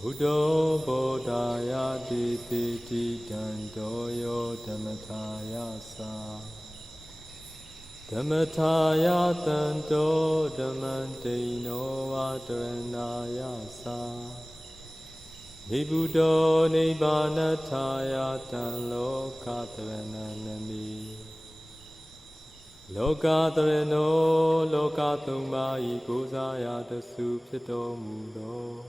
Buddho Bodhaya Dipiti Dandoyo Dhammataya Sa Dhammataya Dando Dhammantino Vadaranaya Sa Nibuddho Nibbanataya Lokathrananami Lokathranno Lokathumma Ikosaya Dasu Phito Mudo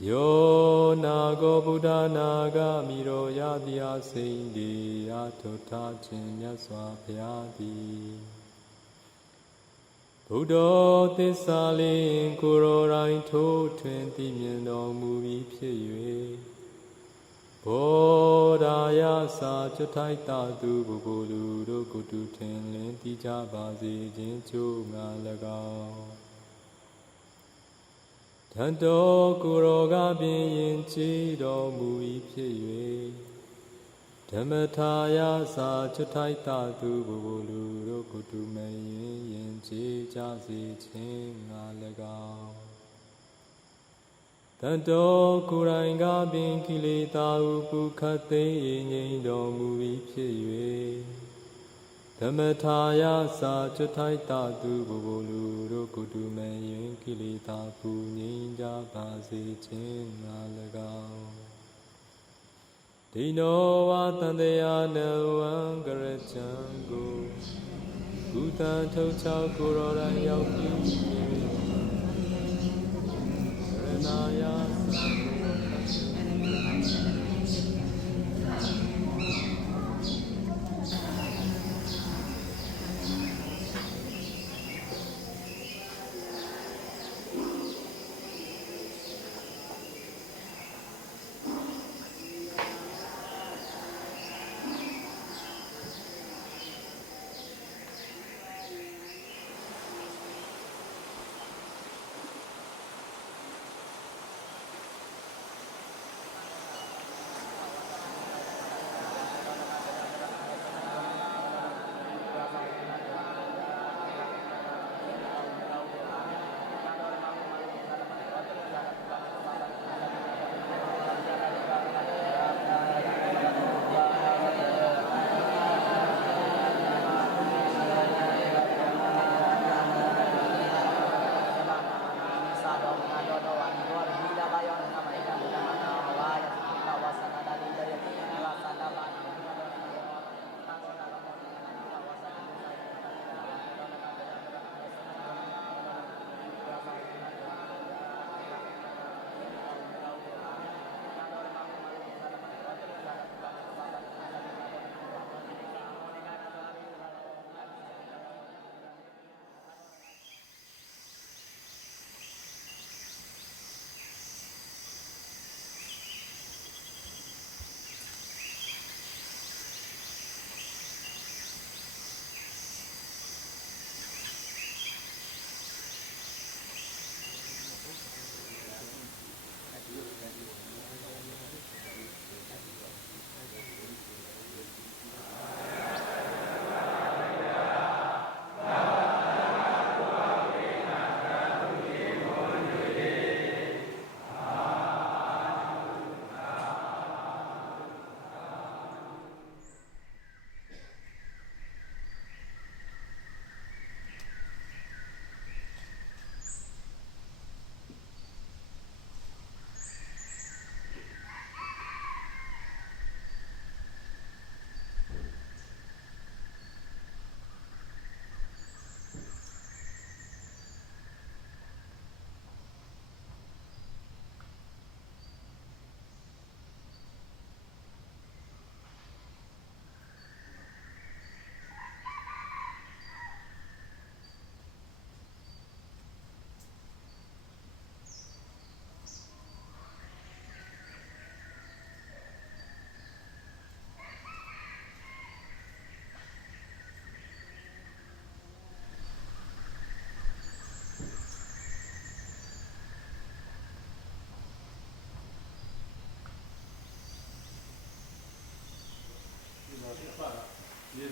Yo Nago Buddha Naga Miro Yadya Sindi Atota Chinya Swabhyadi Buddha Tissalin Kuro Rain To 20 Miendo Mubi Pye Bodhaya Sa Chatai Tatu Bukulu Dokutu Tenlin Tija Bazi Jinchu Ngalagao Tanto Kuroga Bin Chido Mui Pye Dhammataya Sa Chatai Tatu Bukulu Dokutu Mayin Yin Chi Jasi Chin Ngalagao Tanto Kuranga Bin Kilita Upu Kate Nyindo Mui Pye Dhammataya Sa Chatai Tatu Bukulu Dokutu Mayin Kilita Pu Ninja Basi Chin Nalagao Dino Vatandeya Nawan Garachango Bhutan Tochao Kurora Yauki Renaya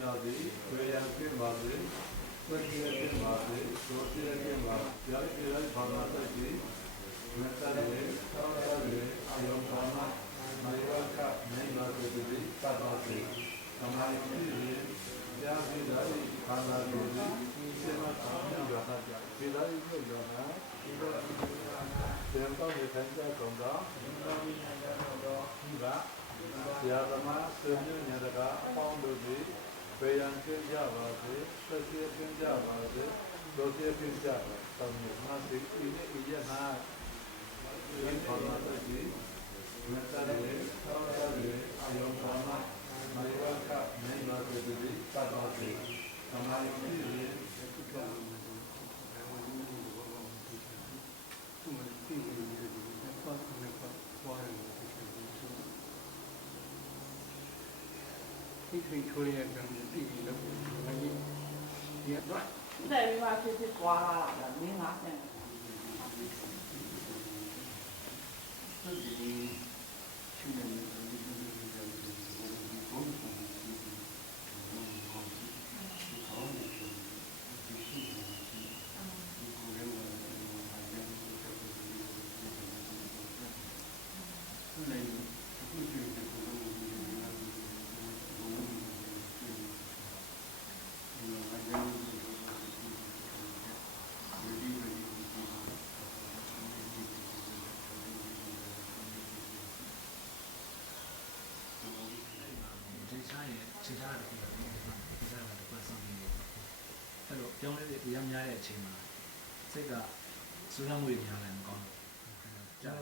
आदि Wayne के बादे सत्य के बादे दोषी के बाद जल के भावना से मेरे सारे आयु भावना मेरा का नहीं बात होती पता से हमारी क्या विदाई खाना होती इससे मैं सामने जाना चाहिए विदाई को जाना देवता निकलता होगा इंगा यादमा स्वयं निरगा पांडुबी वेयन के जावासे सत्य के जावासे दोषी के जावा समझना सीखने ये ना ये भावना से मेरे आयु भावना मेरा का नहीं बात होती पता से हमारी在另外就是刮啦的，没拿钱。自己去年ချိန်ထားတာတခုပဲချိန်ထားတာတစ်ပတ်ဆောင်နေတယ်အဲ့တော့ပြောင်းလဲတဲ့တရားများတဲ့အချိန်မှာစိတ်ကစူးစမ်းမှုတွေများလာမကောင်းဘူးကြာ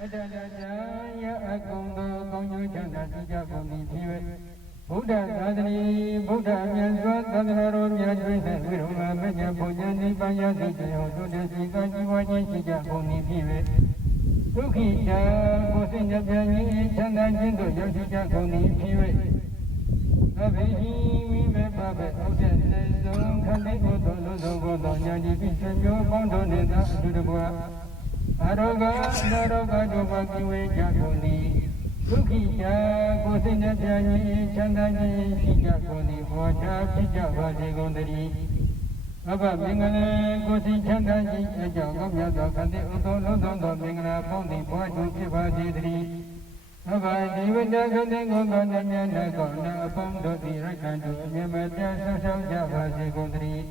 အတ္တတတယအကုံသောကောင်းကျိုးချမ်းသာတိကြကုန်သည်ဖြစ်၍ဗုဒ္ဓသာသနာဗုဒ္ဓမြတ်စွာသာသနာတော်မြတ်ကျွေး၌ဝိရုံမမဉ္ဇဉ်ဘုံဉာဏ်နိဗ္ဗာန်ရစေခြင်းဟုတို့တဲ့စီကံជីဝခြင်းရှိကြကုန်သည်ဖြစ်၍ဒုက္ခိတကိုယ်စိတ်နှပြငြိမ်းချမ်းသာခြင်းတို့ရောက်ရှိကြကုန်သည်ဖြစ်၍အဘိဓိဝိမေပဘေဥဒ္ဒတေဆုံးခန္ဓာကိုယ်သောလူသောကိုယ်သောဉာဏ်ကြီးပြည့်စုံမျိုးပေါင်းတို့နှင့်သာအတူတကွာအရောဂအနာရောဂတို့ပါကိဝေကြကုန်သည်ဒုက္ခိတကိုယ်စိတ်နှပြငြိမ်းချမ်းသာခြင်းရှိကြကုန်သည်ဘောဓဖြစ်ကြပါစေကုန်သတည်းအဘမင်္ဂလာကိုယ်စိတ်ချမ်းသာခြင်းအကြောင်းကောင်းမြတ်သောခန္ဓာဥသောလုံးစုံသောမင်္ဂလာပေါင်းသည်ဘွားကျိုးဖြစ်ပါစေတည်းအဘဒီဝတ္တခန္ဓာကိုယ်သောဉာဏ်နဲ့ကောင်းတဲ့အပေါင်းတို့သည်ရက္ခဏတို့အမြဲမပြတ်ဆောင်းရှောက်ကြပါစေကုန်သတည်း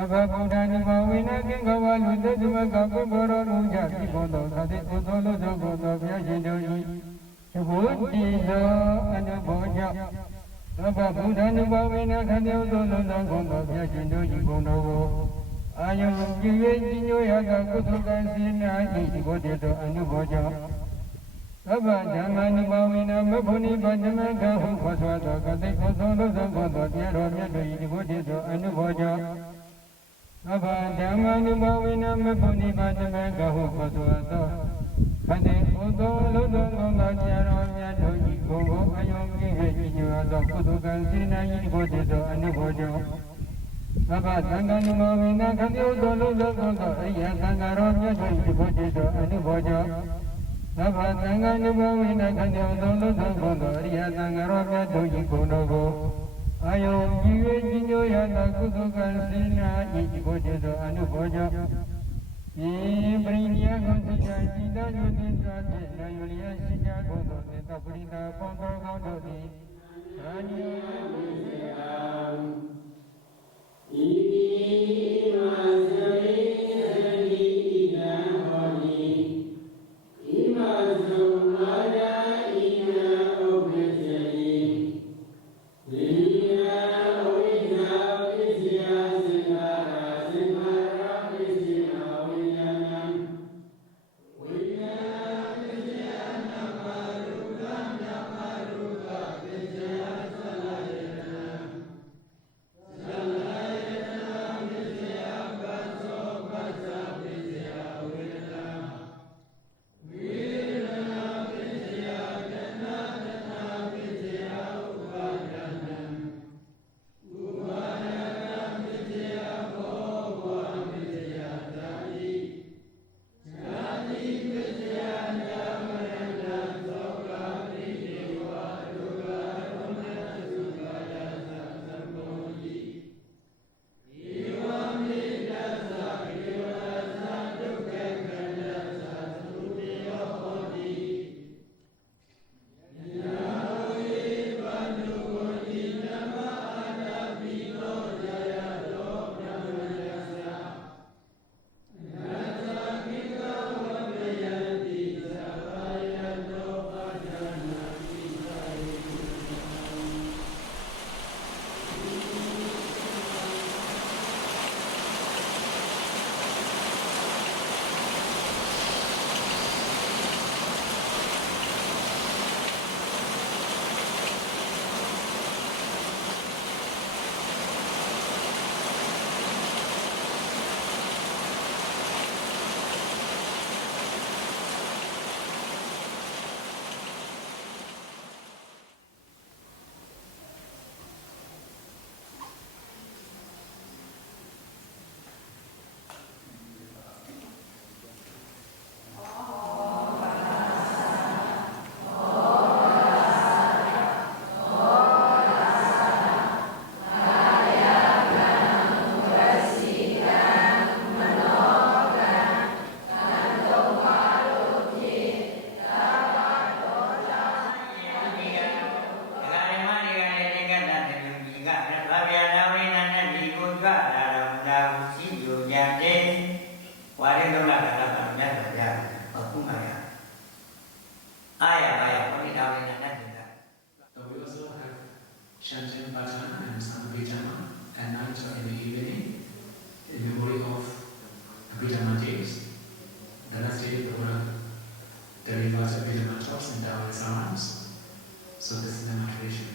အဘဗုဒ္ဓနိဗ္ဗာန်ဝိနာကိကဝလူတ္တဝကပုဗ္ဗရောလူကြပြီဘုံသောခန္ဓာဥသောလုံးစုံသောဘုရားရှင်တို့၏သဘောတည်သောအနုဘောကြောင့်အဘဗုဒ္ဓနိဗ္ဗာန်ဝိနာခန္ဓာဥသောလုံးစုံသောဘုရားရှင်တို့၏ဘုံတော်ကိုအာယုကြည်၍ကြီးညိုရသောကုသကံစေနာ၏သဘောတည်သောအနုဘောကြောင့်အဘဓမ္မနုဘဝိနာမဘုနိဗ္ဗာန်ဓမ္မကဟုခေါ်ဆိုသောကတိဥသောလုံးစုံသောတရားတော်မြတ်တို့၏သဘောတည်သောအနုဘောကြောင့်အဘဓမ္မနုဘဝိနာမဘုနိဗ္ဗာန်ဓမ္မကဟုခေါ်ဆိုသောခန္တေဥသောလုံးစုံသောတရားတော်မြတ်တို့၏ဘုံကိုအယုံကြည်၍ညွှန်သောကုသကံစေနာ၏သဘောတည်သောအနုဘောကြောင့်အဘသံဃာနုဘဝိနာခန္တေဥသောလုံးစုံသောအရိယသံဃာတော်မြတ်တို့၏သဘောတည်သောအနုဘောကြောင့်သဗ္ဗသံဃာနုဘဝိနာခန္တေဥသောလုံးစုံသောအရိယသံဃာတော်မြတ်တို့၏ဘုံတော်ကိုအာယုံကြည်၍ကြီးညိုရသောကုသကံစေနာ၏သဘောတည်သောအနုဘောကြောင့်ဤပရိညာကိုသစ္စာစိတ္တယုသစ္စာဖြင့်နာယုလျက်ရှိကြကုန်သောသတ္တပရိသပေါင်းသောကောင်းတို့သည် Chanting bhajan and some Abhidhamma at night or in the evening in memory of Abhidhamma days. The last day the Buddha delivers Abhidhamma talks in Taoist arms. So this is the motivation.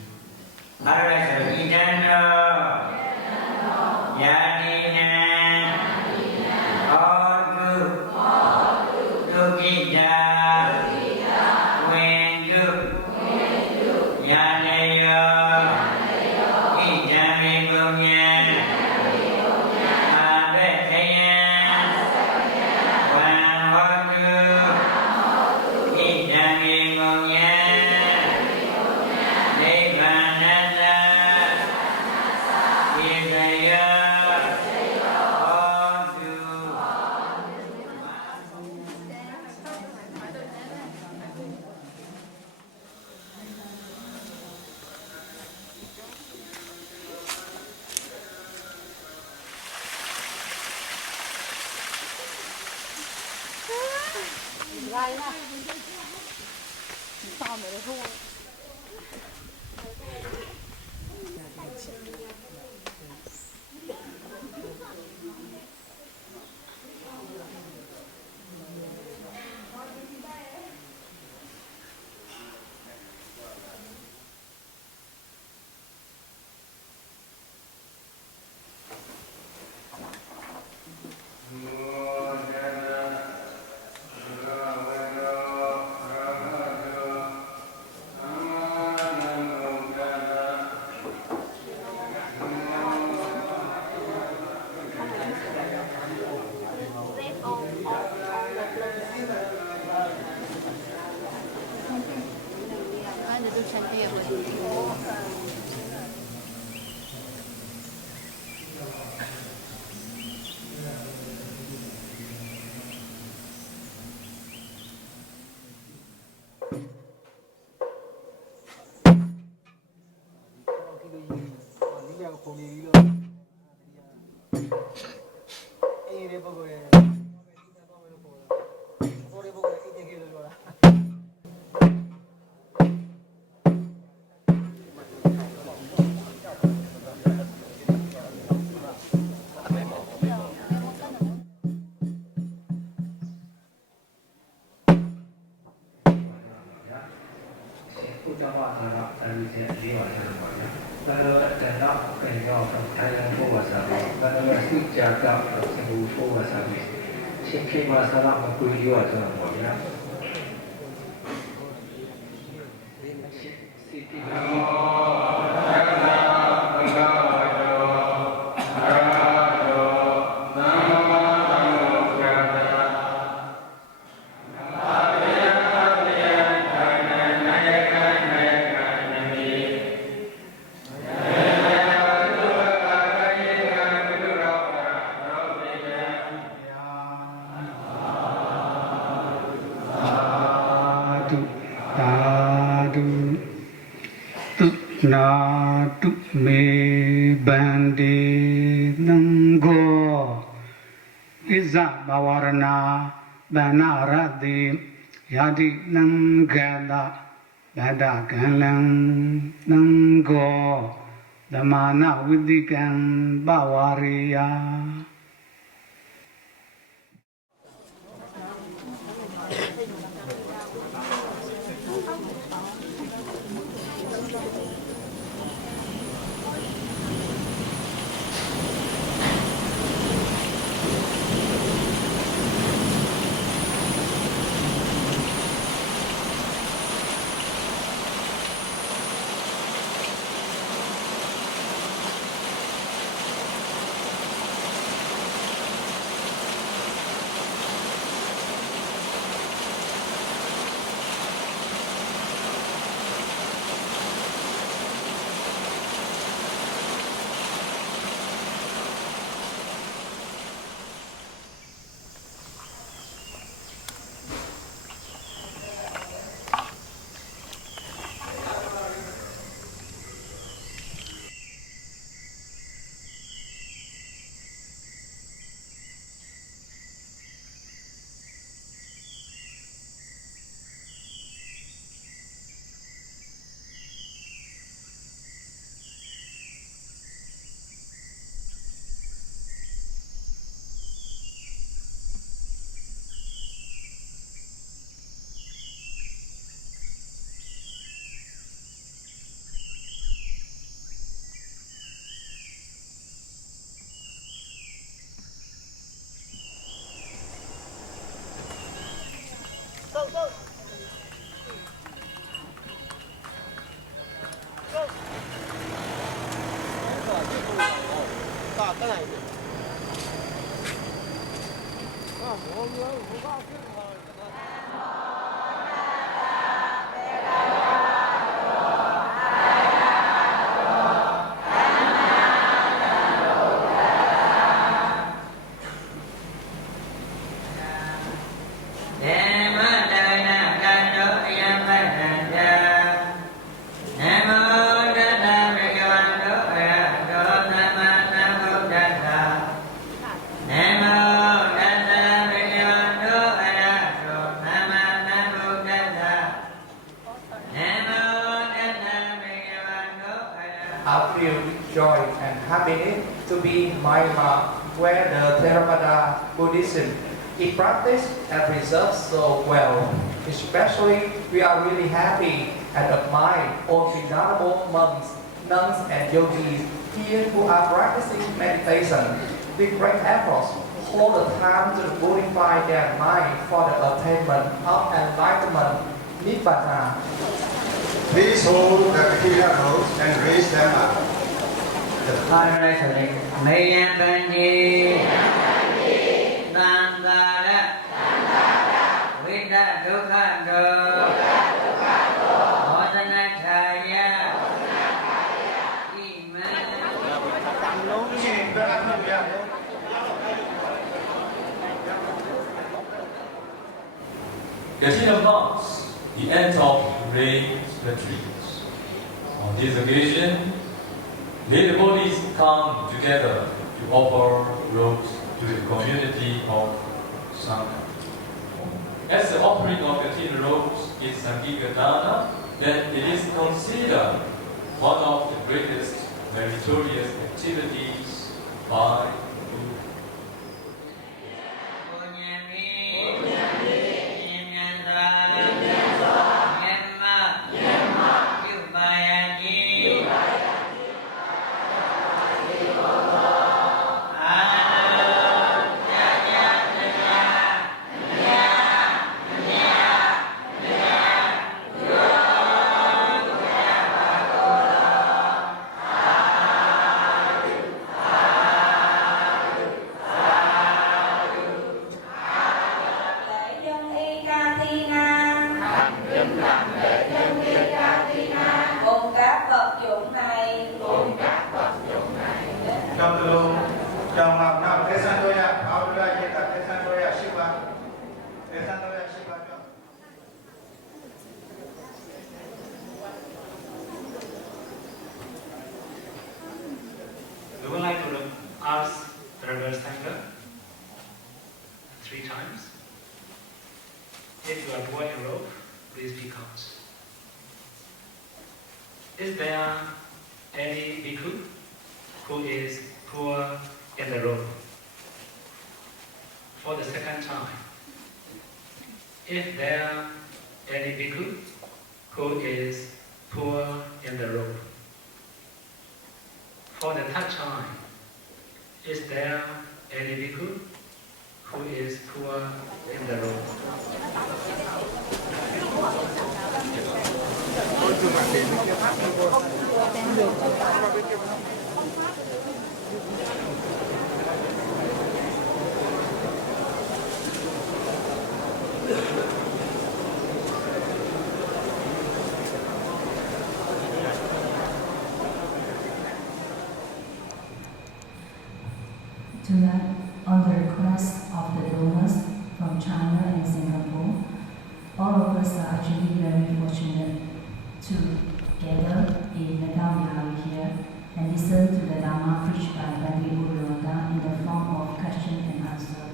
ခုန်နေပြီလို့အေးလေးပုဂ္ဂိုလ်ရဲ့ဘောလေးပုဂ္ဂိုလ်အေးတကယ်လို့ပြောတာ ผู้เจ้าว่านะครับอันนี้เนี่ยดีกว่าที่เราเนี่ยแล้วแต่ละเป็นยอดของไทยยังผู้ว่าสามีแล้วซึ่งจะกับสิ่งผู้ว่าสามีสิ่งที่มาสลับมาคุยอยู่ที่เราเนี่ยสิทธิภานาตุเมบันเดนังโกอิซาบาวารณาบานาราติยาตินังกาลาบาดากันลังนังโกธรรมานาวิดิกันบาวาริยาI feel joy and happiness to be in Myanmar, where the Theravada Buddhism is practiced and preserved so well. Especially, we are really happy and admire all the venerable monks, nuns, and yogis here who are practicing meditation with great efforts, all the time to purify their mind for the attainment of enlightenment, Nibbana. Please hold the material notes and raise them up. The Parasonic Mayambandi Nandara Vida Dukkado Modanakaya Katina marks the end of rain retreat. On this occasion, May the bodies come together to offer robes to the community of Sangha. As the offering of the 10 robes is Sangika Dana, then it is considered one of the greatest meritorious activities by Buddha. We would like to ask the reverse Sangha 3 times. If you are poor in robe, please speak out. Is there any bhikkhu who is poor in the robe? For the second time, if there any bhikkhu who is poor in the robe? For the third time, is there any bhikkhu who is poor in the robe? Tonight, on the request of the donors from China and Singapore, all of us are actually very fortunate to gather in Naga Vihari here and listen to the Dharma preached by Bhante Buddha in the form of question and answer.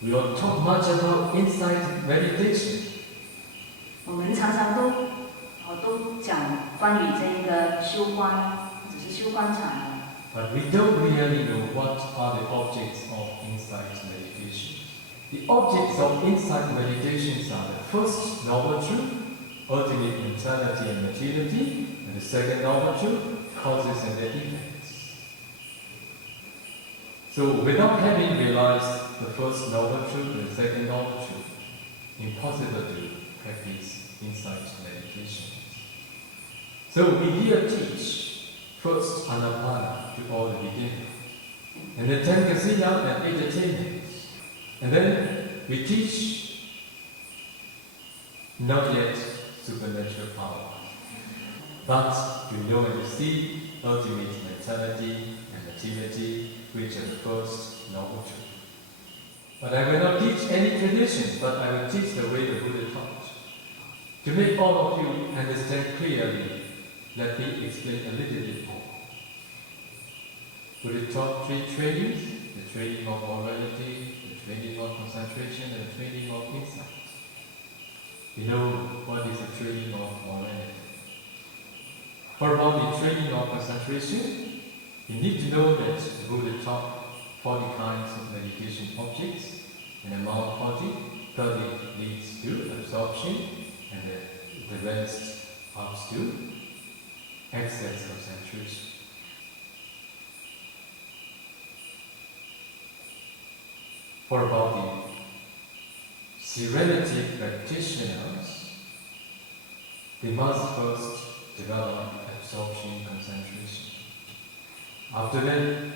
We don't talk much about insight meditation. 我们常常都讲关于这个修观，只是修观禅。 But we don't really know what are the objects of insight meditation. The objects of insight meditations are the first noble truth, ultimate mentality and materiality, and the second noble truth, causes and their effects. So without having realized the first noble truth and the second noble truth, impossible to practice insight meditation. So we here teach first Anapana to all the beginners, and then 10 Kasina and 8 attainments. And then we teach not yet supernatural power, but to know and to see ultimate mentality and materiality, which are the first noble truth. But I will not teach any tradition, but I will teach the way the Buddha taught. To make all of you understand clearly, let me explain a little bit more. Buddha taught 3 trainings: the training of morality, the training of concentration, and the training of insight. You know what is the training of morality? For about the training of concentration, you need to know that the Buddha taught 40 kinds of meditation objects, and among 30 leads to absorption, and the rest ups to excess concentration. For about the serenity practitioners, they must first develop absorption concentration. After that,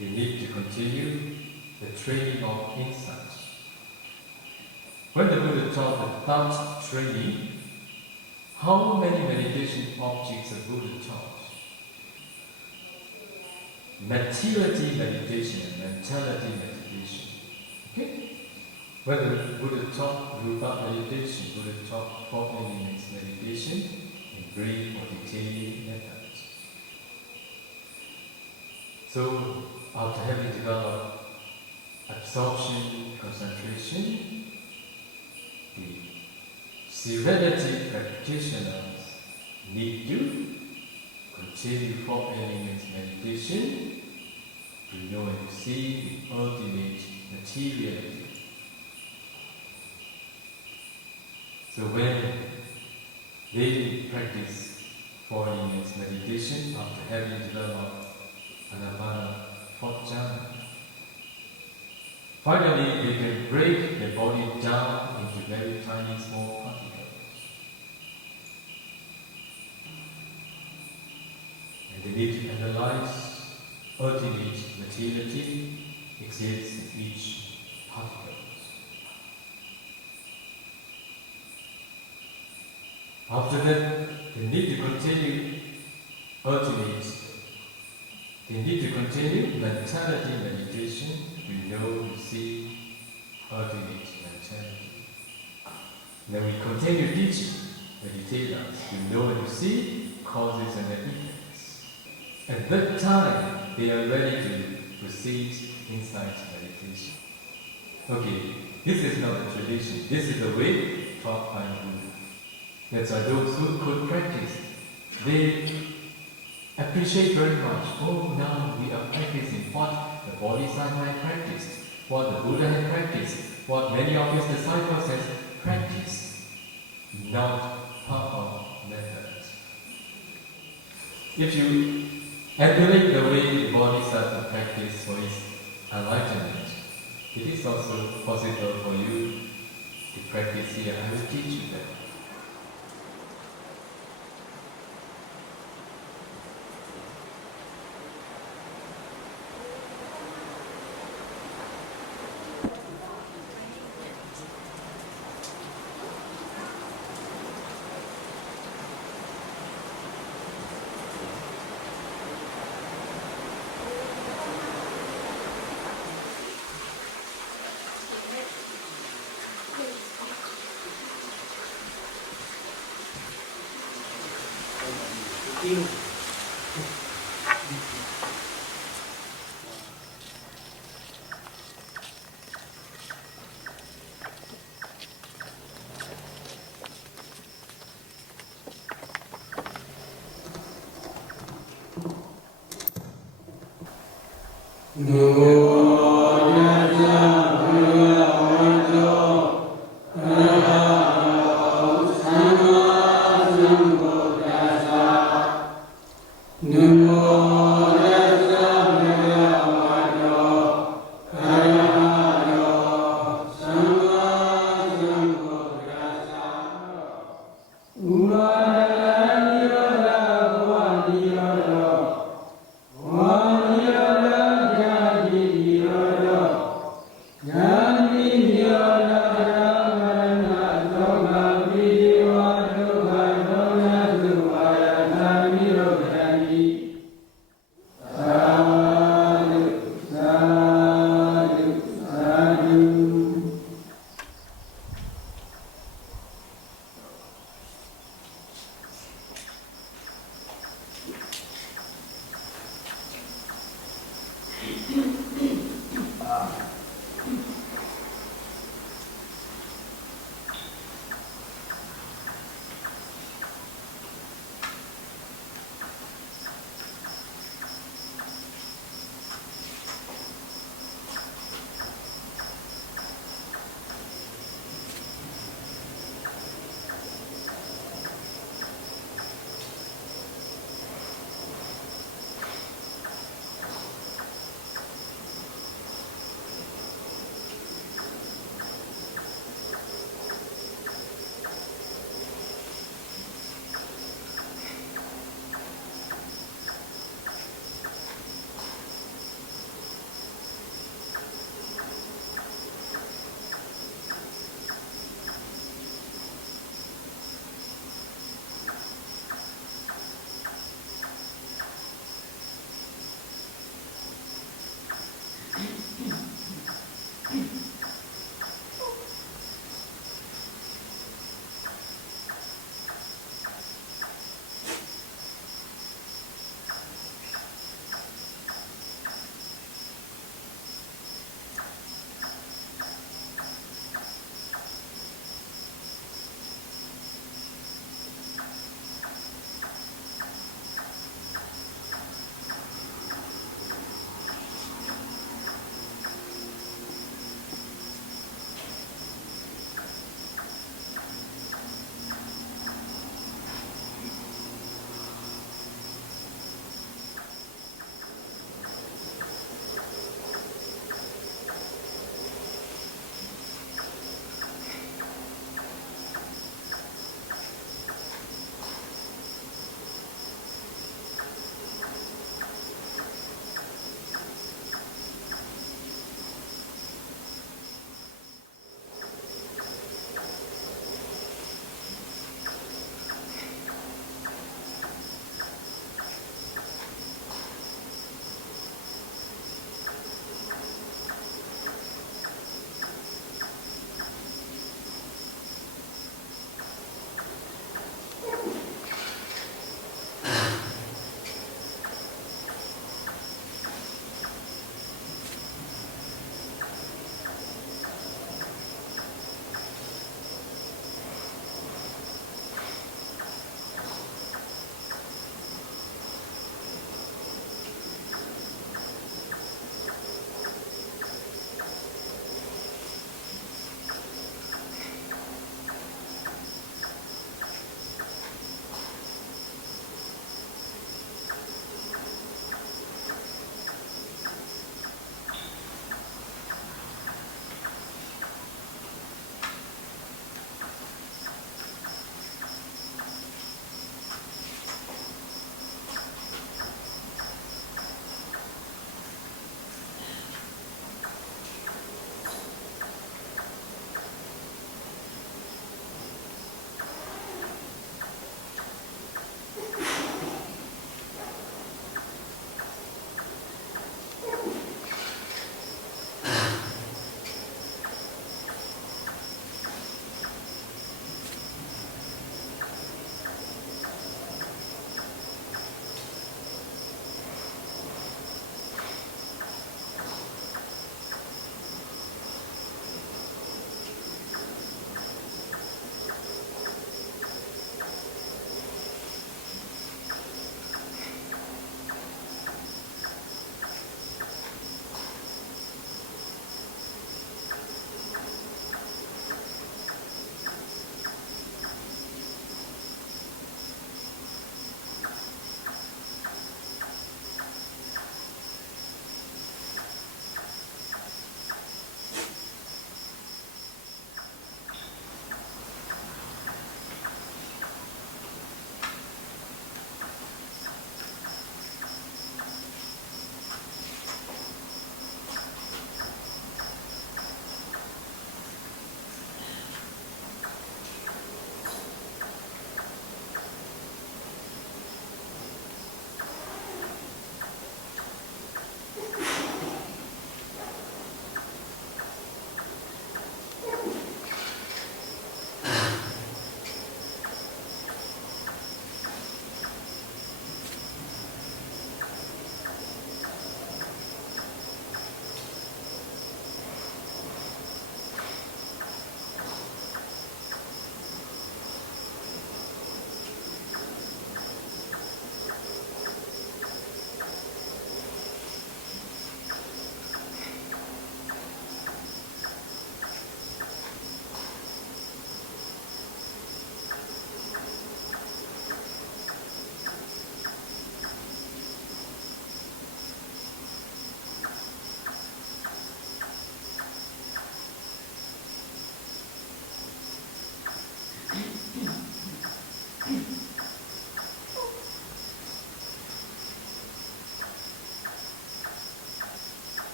they need to continue the training of insight. When the Buddha taught the thought training, how many meditation objects the Buddha taught? Materiality meditation and mentality meditation. Okay? When the Buddha taught Rupa meditation, Buddha taught 4 elements meditation in brief or detailed methods. So, after having developed absorption, concentration, the serenity practitioners need to continue four elements meditation to know and to see the ultimate materiality. So when they practice four elements meditation after having developed Anapana fourth jhana, finally they can break the body down into very tiny small particles. And they need to analyze ultimate materiality exists in each particle. After that, they need to continue mentality meditation to know, to see ultimate mentality. Then we continue teaching meditators to know and to see causes and effects. At that time, they are ready to proceed insight meditation. Okay, this is not a tradition, this is the way taught by Buddha. That's why those who could practice, they appreciate very much. Oh, now we are practicing what the Bodhisattva had practiced, what the Buddha had practiced, what many of his disciples have practiced, not part of methods. If you emulate the way the Bodhisattva practiced for his enlightenment, it is also possible for you to practice here. I will teach you that.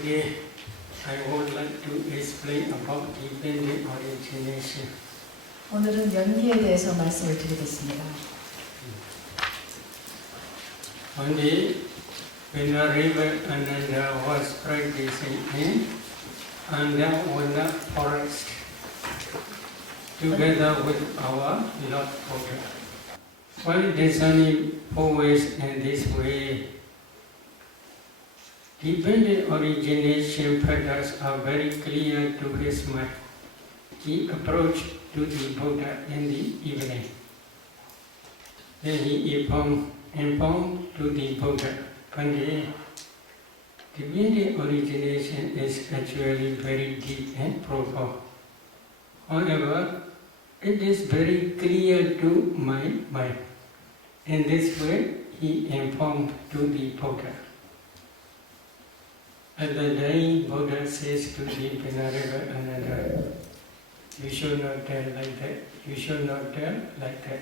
Today I would like to explain about dependent origination. 오늘은 연기에 대해서 말씀을 드리겠습니다. One day, when a river Ananda was practicing in Andavana forest, together with our Lord Buddha. While discerning always in this way, dependent origination patterns are very clear to his mind. He approached to the Buddha in the evening. Then he informed to the Buddha, Pandit, dependent origination is actually very deep and profound. However, it is very clear to my mind. In this way, he informed to the Buddha. At the day, Buddha says to the Venerable Ananda, you should not tell like that, you should not tell like that.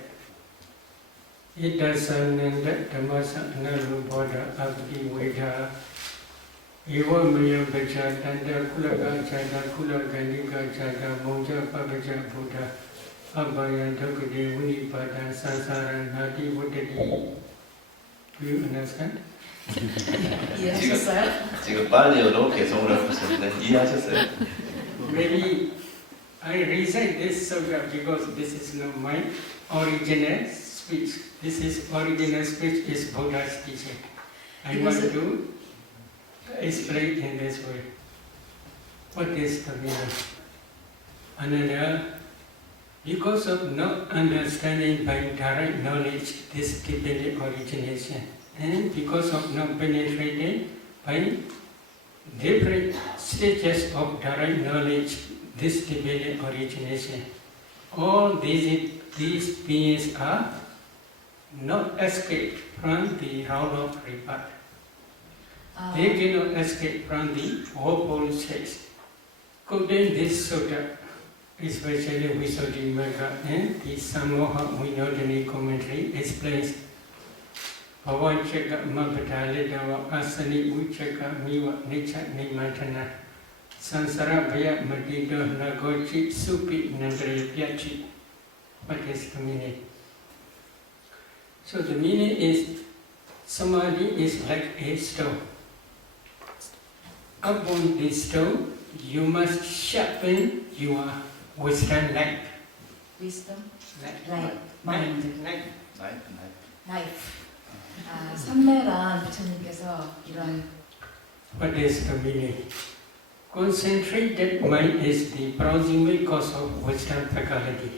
Itasananda Dhammasa Analuboda Abdi Veda Ewa Maya Baja Tanda Kulaga Chada Kulaga Nika Chada Monja Pabaja Buddha Abhaya Dhokade Unipada Sansara Nadi Buddhadi. Do you understand? 이해하셨어요? 지금 빨리어로 개성을 해보셨는데 이해하셨어요? Maybe I recite this sutta because this is not my original speech. This is original speech is Buddha's teaching. I want to explain in this way. What is the meaning? Another, because of not understanding by direct knowledge this dependent origination, and because of not penetrating by different stages of direct knowledge this dependent origination, all these beings are not escape from the round of rebirth. They cannot escape from the fourfold stage. Quoting this sutta, especially Visuddhimagga and the Samoha Vinodani commentary explains Bhavachaka Mabhadalidava Asani Uchaka Miwa Nicha Nimantana Sansara Bhaya Madido Nagochi Supi Nandre Pyachi. What is the meaning? So the meaning is Samadhi is like a stone. Upon this stone, you must sharpen your wisdom light. Wisdom? Light. Mind. Life. 삼매란 부처님께서 이런 What is the meaning? Concentrated mind is the proximate cause of wisdom faculty.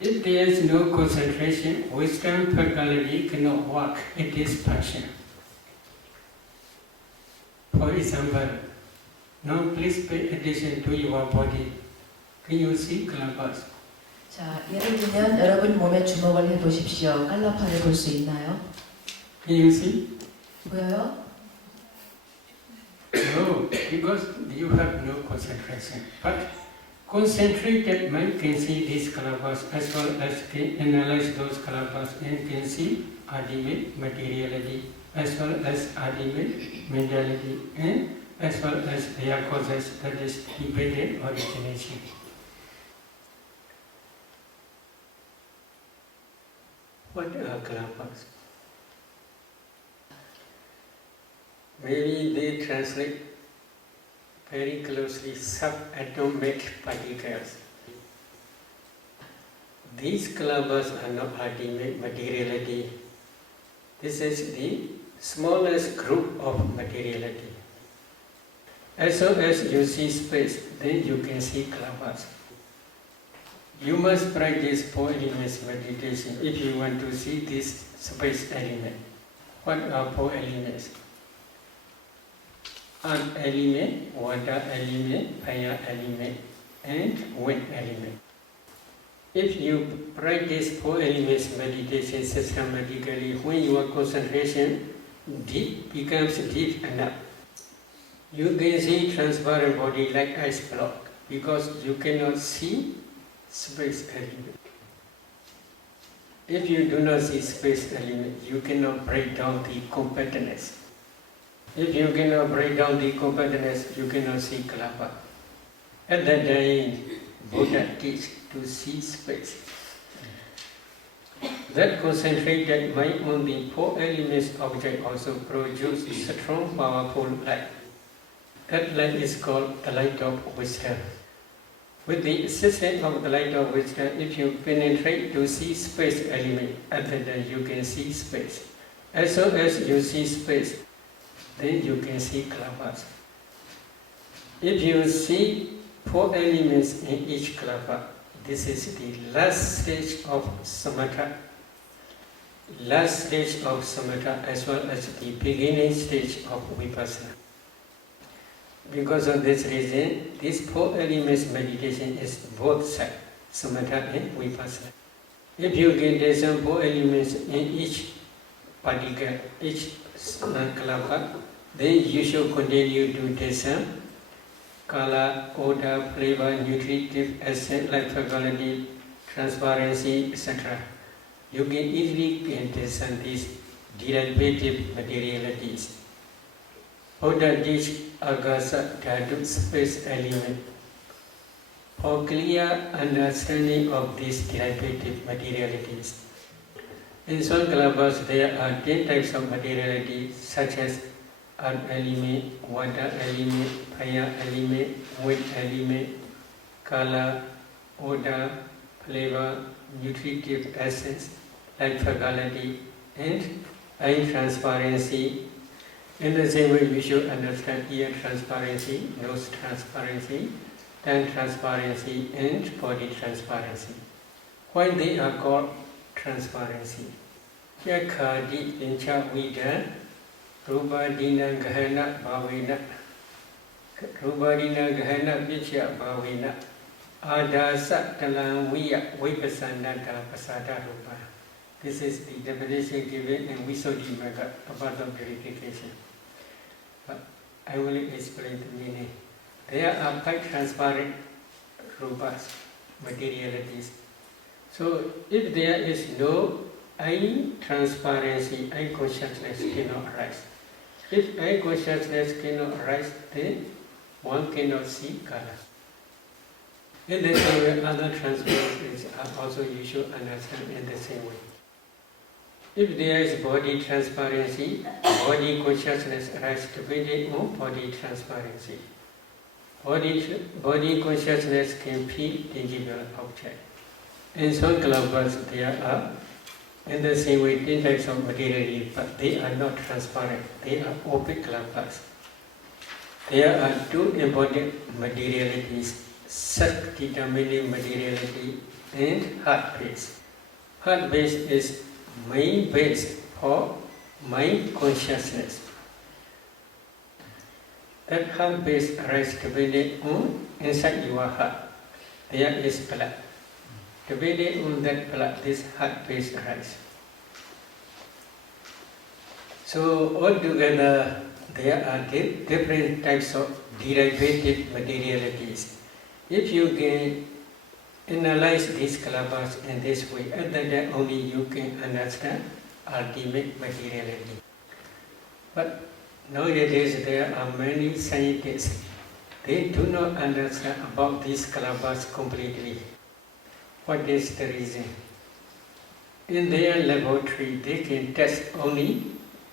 If there is no concentration, wisdom faculty cannot work at this function. For example, now please pay attention to your body. Can you see Kalabas? 자, 예를 들면 여러분 몸에 주목을 해보십시오. 깔라파를 볼 수 있나요? Can you see? 보여요? No, because you have no concentration. But concentrated mind can see these Kalabas as well as can analyze those Kalabas and can see ultimate materiality as well as ultimate mentality and as well as their causes, that is dependent origination. What are Kalabas? Maybe they translate very closely subatomic particles. These Kalabas are not ultimate materiality. This is the smallest group of materiality. As soon as you see space, then you can see Kalabas. You must practice 4 elements meditation if you want to see this space element. What are 4 elements? Earth element, water element, fire element, and wind element. If you practice 4 elements meditation systematically, when your concentration becomes deep enough, you can see transparent body like ice block because you cannot see space element. If you do not see space element, you cannot break down the compactness. If you cannot break down the compactness, you cannot see kalapa. At that time, Buddha teach to see space. That concentrated mind on the four elements object also produces strong, powerful light. That light is called the light of wisdom. With the assistance of the light of wisdom, if you penetrate to see space element, at that time you can see space. As soon as you see space, then you can see kalapas. If you see four elements in each kalapa, this is the last stage of samatha. Last stage of samatha as well as the beginning stage of vipassana. Because of this reason, this four elements meditation is both sides, samatha and vipassana. If you can discern four elements in each particle, each kalapa, then you should continue to discern color, odor, flavor, nutritive, essence, life faculty, transparency, etc. You can easily discern these derivative materialities. Buddha teach agasa dhatu space element. For clear understanding of these derivative materialities. In some kalapas there are 10 types of materiality such as earth element, water element, fire element, wood element, color, odor, flavor, nutritive essence, light faculty, and eye transparency. In the same way, you should understand ear transparency, nose transparency, tongue transparency, and body transparency. Why they are called transparency? Yakhadi incha vida, rupa dina gahana bhavena, rupa dina gahana vichya bhavena, adasa talang viya vipasanada pasada rupa. This is the definition given in Visuddhimagga about the purification. But I will explain the meaning. There are 5 transparent rupas, materialities. So if there is no eye transparency, eye consciousness cannot arise. If eye consciousness cannot arise, then one cannot see color. In the same way, other transparencies are also you should understand in the same way. If there is body transparency, body consciousness arises depending on body transparency. Body consciousness can feel tangible object. In some kalapas there are, in the same way, 10 types of materiality, but they are not transparent. They are opaque kalapas. There are 2 important materialities, self-determining materiality and heart base. Heart base is main base for mind consciousness. That heart base arises depending on inside your heart. There is blood. Depending on that blood, this heart base arises. So altogether, there are different types of derivative materialities. If you can analyze these kalapas in this way, at that time only you can understand ultimate materiality. But nowadays there are many scientists, they do not understand about these kalapas completely. What is the reason? In their laboratory they can test only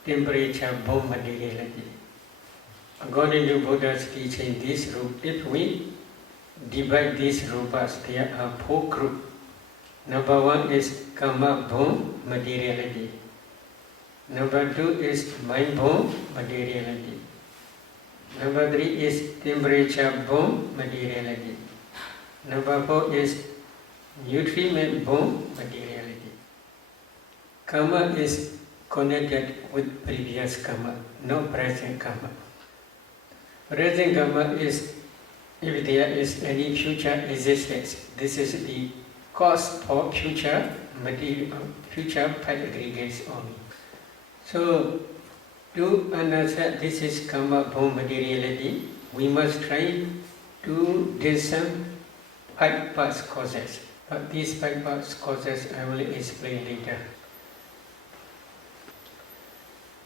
temperature bomb materiality. According to Buddha's teaching, this group, if we divide these rupas, there are 4 groups. Number 1 is karma born materiality. Number 2 is mind born materiality. Number 3 is temperature born materiality. Number 4 is nutriment born materiality. Karma is connected with previous karma, no present karma. Present karma is if there is any future existence. This is the cause for future material, future part aggregates only. So, to understand this is karma born materiality, we must try to discern 5 past causes. But these 5 past causes I will explain later.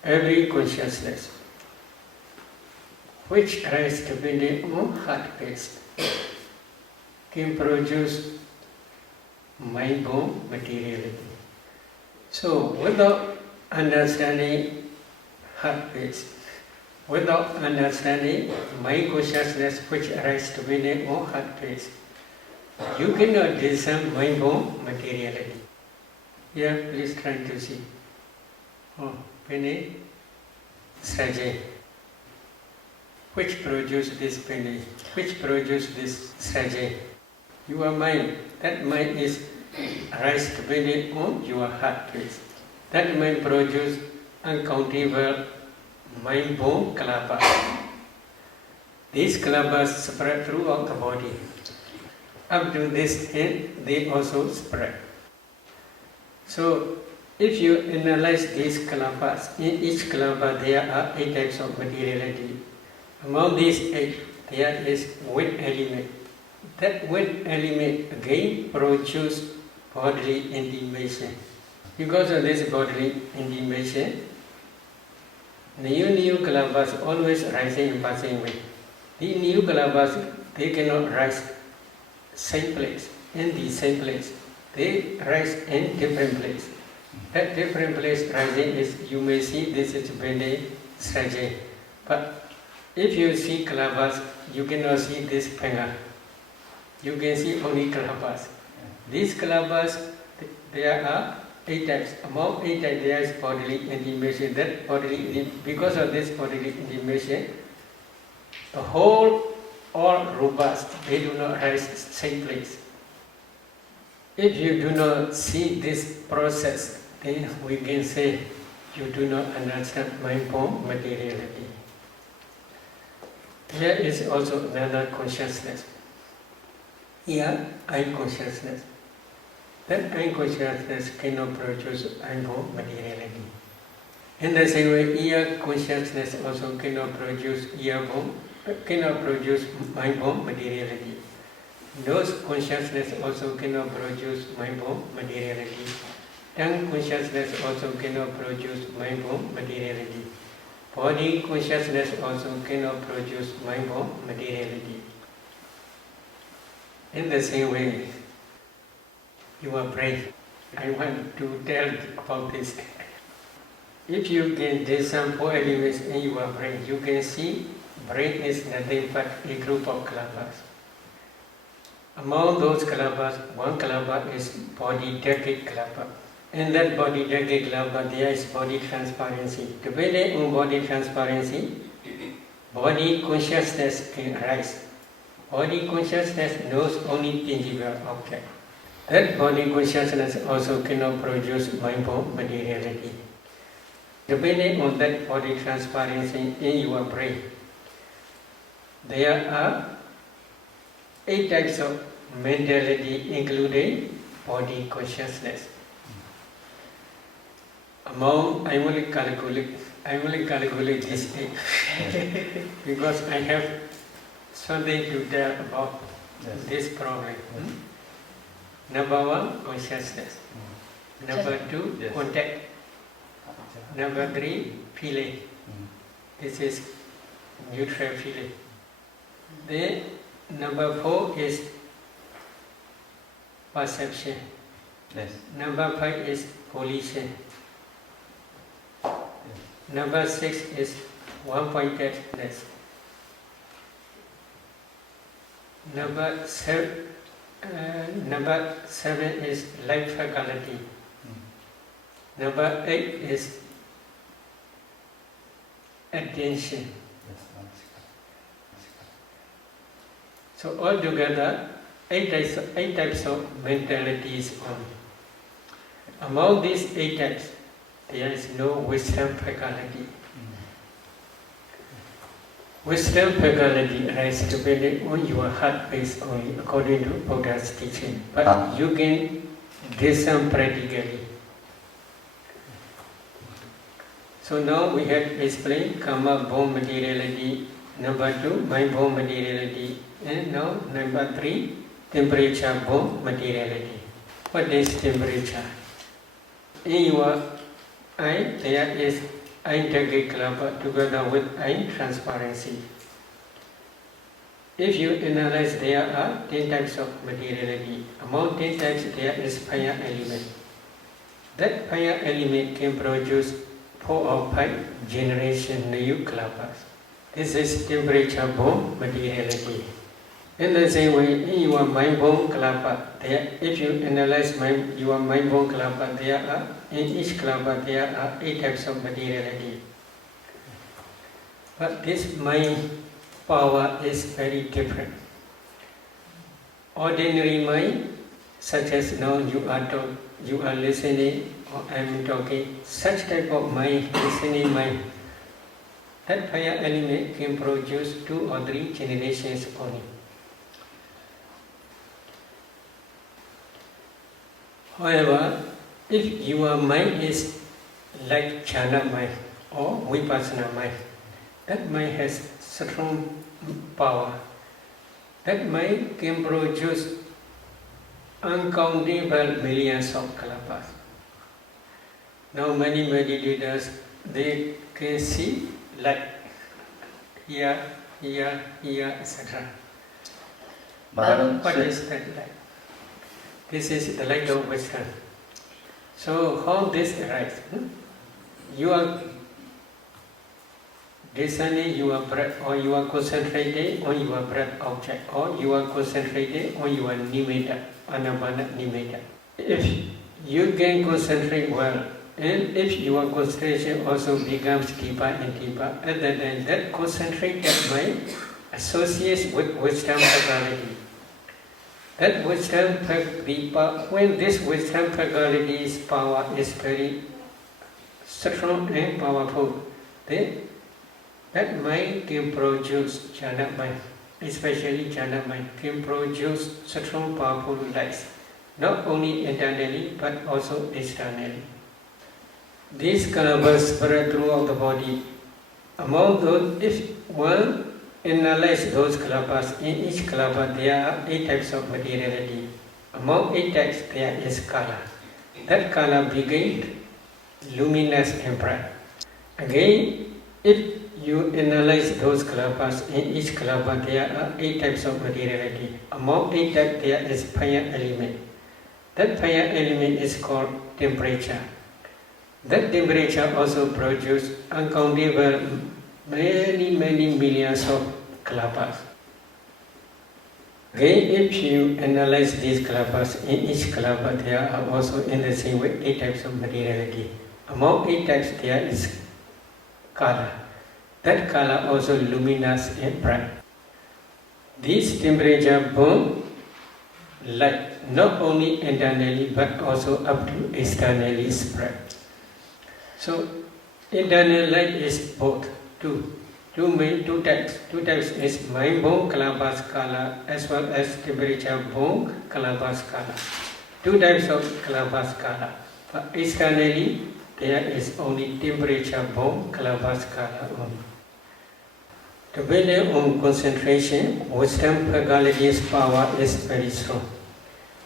Every consciousness, which arise depending on heart base, can produce mind-born materiality. So without understanding heart base, without understanding mind consciousness which arises depending on heart base, you cannot discern mind-born materiality. Here, please try to see. Oh, penny, sraje. Which produce this penny? Which produce this sraje? Your mind. That mind is arise depending on your heart base. That mind produce uncountable mind-born kalabas. These kalabas spread throughout the body. Up to this end, they also spread. So, if you analyze these kalabas, in each kalaba there are 8 types of materiality. Among these 8, there is wind element. That wind element again produces bodily intimation. Because of this bodily intimation, new kalabas always rising and passing away. The new kalabas, they cannot rise same place, in the same place. They rise in different place. At different place rising is, you may see this is Bene Sraje. But if you see kalabas, you cannot see this penga. You can see only kalabas. These kalabas, there are 8 types. Among 8 types, there is bodily intimation. That bodily, because of this bodily intimation, the whole, all rupas, they do not rise same place. If you do not see this process, then we can say you do not understand mind-born materiality. Here is also another consciousness. Here, I consciousness. That I consciousness cannot produce mind-born materiality. In the same way, ear consciousness also cannot produce mind-born materiality. Nose consciousness also cannot produce mind-born materiality. Tongue consciousness also cannot produce mind-born materiality. Body consciousness also cannot produce mind-born materiality. In the same way, your brain, I want to tell about this. If you can discern 4 elements in your brain, you can see brain is nothing but a group of kalabas. Among those kalabas, one kalaba is body decade kalaba. In that body decade kalaba, there is body transparency. Depending on body transparency, body consciousness can arise. Body consciousness knows only tangible object. That body consciousness also cannot produce mind-born materiality. Depending on that body transparency in your brain, there are 8 types of mentality, including body consciousness. Among, I will calculate this 8 because I have something to tell about this problem. Number 1, consciousness. Number 2, contact. Number 3, feeling. This is neutral feeling. Then number 4 is perception. Yes. Number 5 is volition. Number 6 is one-pointedness. Number 7 is life faculty. Number 8 is attention. So altogether, 8 types of mentalities only. Among these 8 types, there is no wisdom faculty. Wisdom faculty arises depending on your heart base only, according to Buddha's teaching. But you can discern practically. So now we have explained karma-born materiality. Number 2, mind-born materiality. And now number 3, temperature-born materiality. What is temperature? In your eye, there is eye decade kalaba together with eye transparency. if you analyze, there are 10 types of materiality. Among 10 types, there is fire element. That fire element can produce 4 or 5 generation new clappers. This is temperature-borne materiality. In the same way, in your mind-borne clapper, if you analyze your mind-borne clapper, in each clapper there are 8 types of materiality. But this mind power is very different. Ordinary mind, such as now you are listening or I am talking, such type of mind, listening mind, that fire element can produce 2 or 3 generations only. However, if your mind is like jhana mind or vipassana mind, that mind has strong power. That mind can produce uncountable millions of kalpas. Now many meditators, they can see light here, etc. What is that light? This is the light of wisdom. So how this arises? You are discerning your breath, or you are concentrating on your breath object, or you are concentrating on your nimitta, anapana nimitta. If you can concentrate well, and if your concentration also becomes deeper and deeper, at that time that concentrated mind associates with wisdom faculty. That wisdom, when this wisdom faculty's power is very strong and powerful, then that mind can produce jhana mind, especially jhana mind, can produce strong powerful lights, not only internally but also externally. These kalpas spread throughout the body. Among those, if one analyze those kalpas, in each kalpa there are 8 types of materiality. Among 8 types there is kala. That kala begins luminous and bright. Again, if you analyze those kalpas, in each kalpa there are 8 types of materiality. Among 8 types there is fire element. That fire element is called temperature. That temperature also produces uncountable many millions of kalpas. Again, if you analyze these kalpas, in each kalapa there are also in the same way 8 types of materiality. Among 8 types there is kala. That kala also luminous and bright. This temperature burn light not only internally but also up to externally spread. So internal light is both two types. 2 types is mind-borne kalapas kala as well as temperature-borne kalapas kala. 2 types of kalapas kala. But externally there is only temperature-borne kalapas kala only. Depending on concentration, wisdom faculty's power is very strong.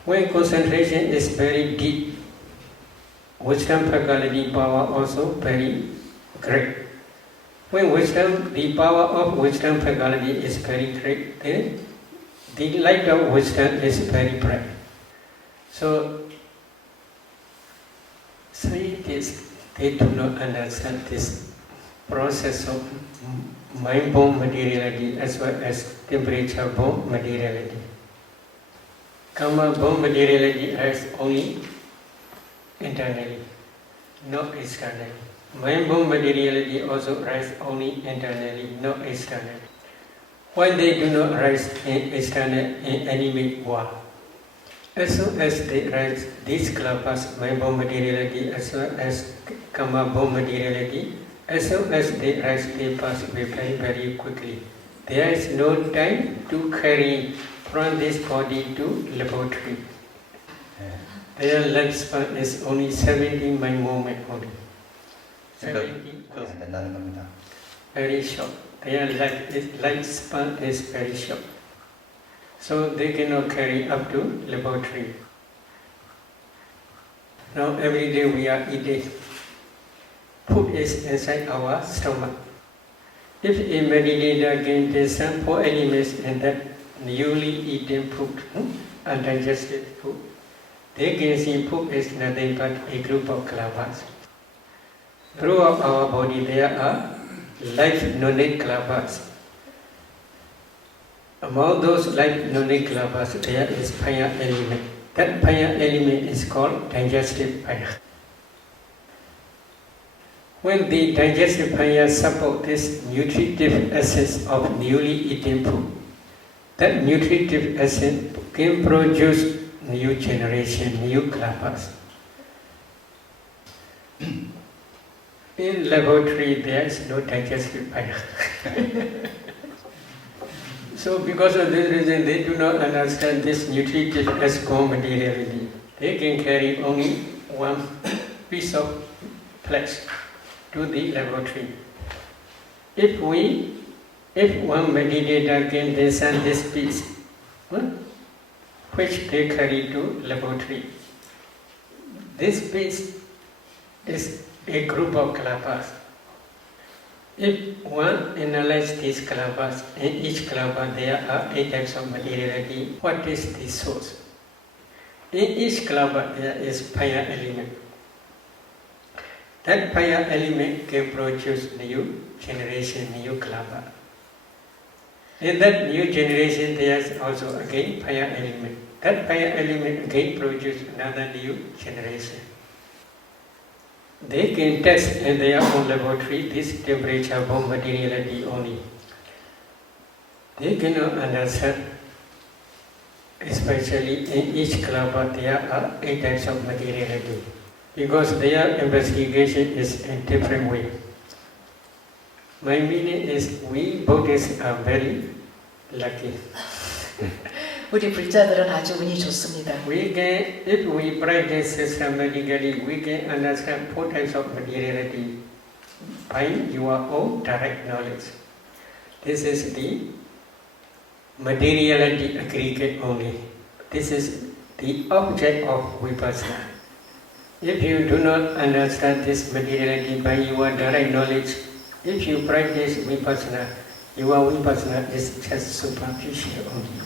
When concentration is very deep, wisdom faculty power also very great. When the power of wisdom faculty is very great, then the light of wisdom is very bright. So scientists, they do not understand this process of mind-borne materiality as well as temperature-borne materiality. Karma-borne materiality is only internally, not externally. Mind-borne materiality also arises only internally, not externally. Why they do not arise in external in enemy war? As soon as they rise, these kalpas, mind-borne materiality as well as karma-borne materiality, as soon as they rise, they pass away very quickly. There is no time to carry from this body to laboratory. Their lifespan is only 70 mind moment only. 70. Very short. Their lifespan is very short. So they cannot carry up to laboratory. Now every day we are eating. Food is inside our stomach. If a meditator can discern 4 elements in that newly eaten food, undigested food, they can see food is nothing but a group of kalabas. Throughout our body there are life-knowing kalabas. Among those life-knowing kalabas there is fire element. That fire element is called digestive fire. When the digestive fire supports this nutritive essence of newly eaten food, that nutritive essence can produce new generation, new kalabas. In laboratory there is no digestive fire. So because of this reason they do not understand this nutritive as materiality. They can carry only one piece of flesh to the laboratory. If one meditator can discern this piece, which they carry to laboratory, this piece is a group of kalabas. If one analyzes these kalabas, in each kalaba there are 8 types of materiality. What is the source? In each kalaba there is fire element. That fire element can produce new generation, new kalaba. In that new generation there is also again fire element. That fire element again produces another new generation. They can test in their own laboratory this temperature bomb materiality only. They cannot understand, especially in each kalaba there are 8 types of materiality, because their investigation is in different way. My meaning is we Buddhists are very lucky. 우리 불자들은 아주 운이 좋습니다. We can, if we practice systematically, we can understand 4 types of materiality by your own direct knowledge. This is the materiality aggregate only. This is the object of vipassana. If you do not understand this materiality by your direct knowledge, if you practice vipassana, your vipassana is just superficial only.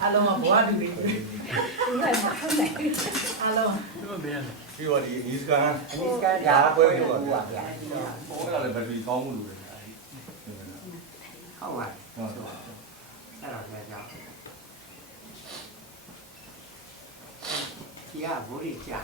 Alo mà bỏ đi. Đúng rồi, mà không này. Alo. Cái gọi là Niska. Niska dạ quên rồi. Cái là bởi vì có một người. Không à. Rồi. Đó là nhỏ. Dạ, bố đi chả.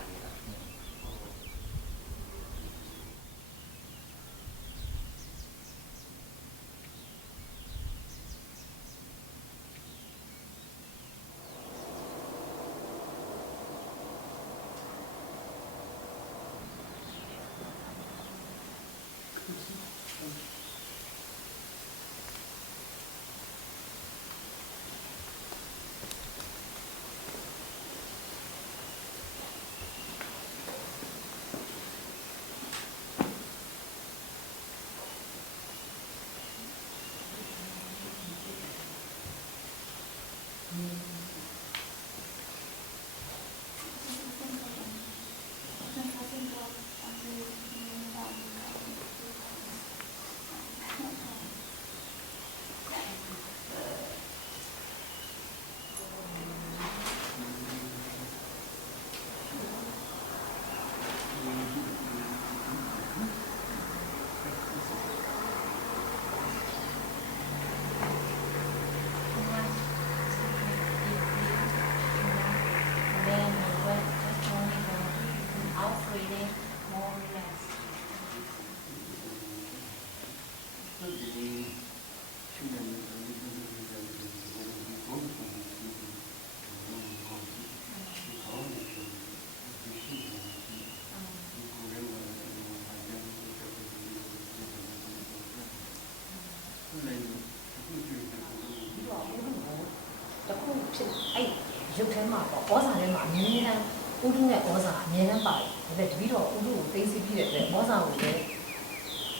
ထဲမှာပေါ့ဩဇာထဲမှာအမြဲတမ်းဥဒုနဲ့ဩဇာအမြဲတမ်းပါတယ်ဒါပေမဲ့တပည့်တော်ဥဒုကိုသိသိပြည့်တဲ့အတွက်ဩဇာကိုလည်း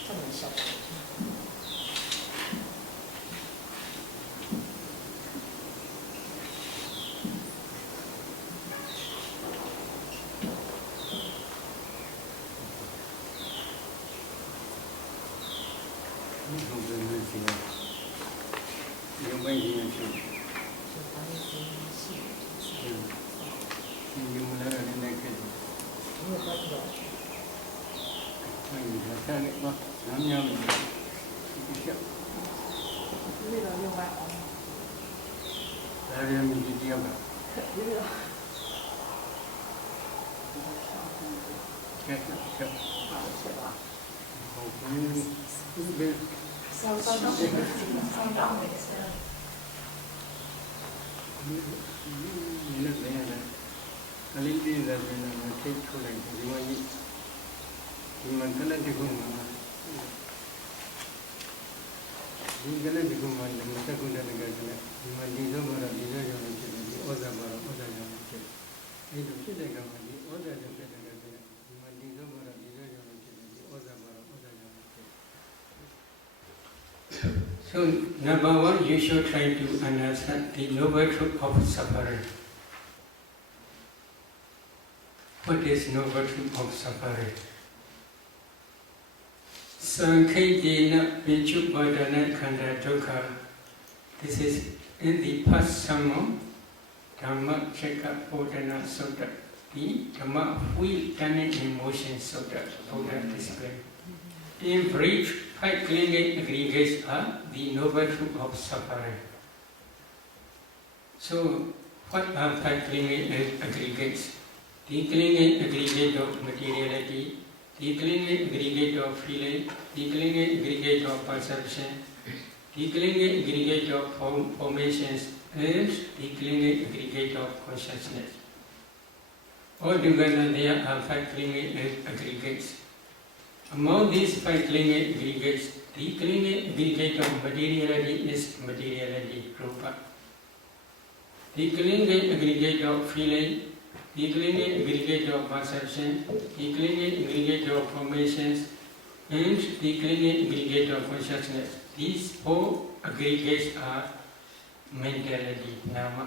ဆက်လို့ရှောက်တယ် So, number one, you should try to understand the noble truth of suffering. What is noble truth of suffering? Sankhaidena Vichuppadana Khanda Dukkha. This is in the past sermon, Dhamma Chekka Bodhana Sutta, the Dhamma Wheel Turning Emotion Sutta, Buddha display. In brief, 5 clinging aggregates are the noble truth of suffering. So, what are 5 clinging aggregates? The clinging aggregate of materiality, the clinging aggregate of feeling, the clinging aggregate of perception, the clinging aggregate of formations, and the clinging aggregate of consciousness. Altogether, there are 5 clinging aggregates. Among these 5 clinging aggregates, the clinging aggregate of materiality is materiality, rupa. The clinging aggregate of feeling, the clinging aggregate of perception, the clinging aggregate of formations, and the clinging aggregate of consciousness. These 4 aggregates are mentality, nama.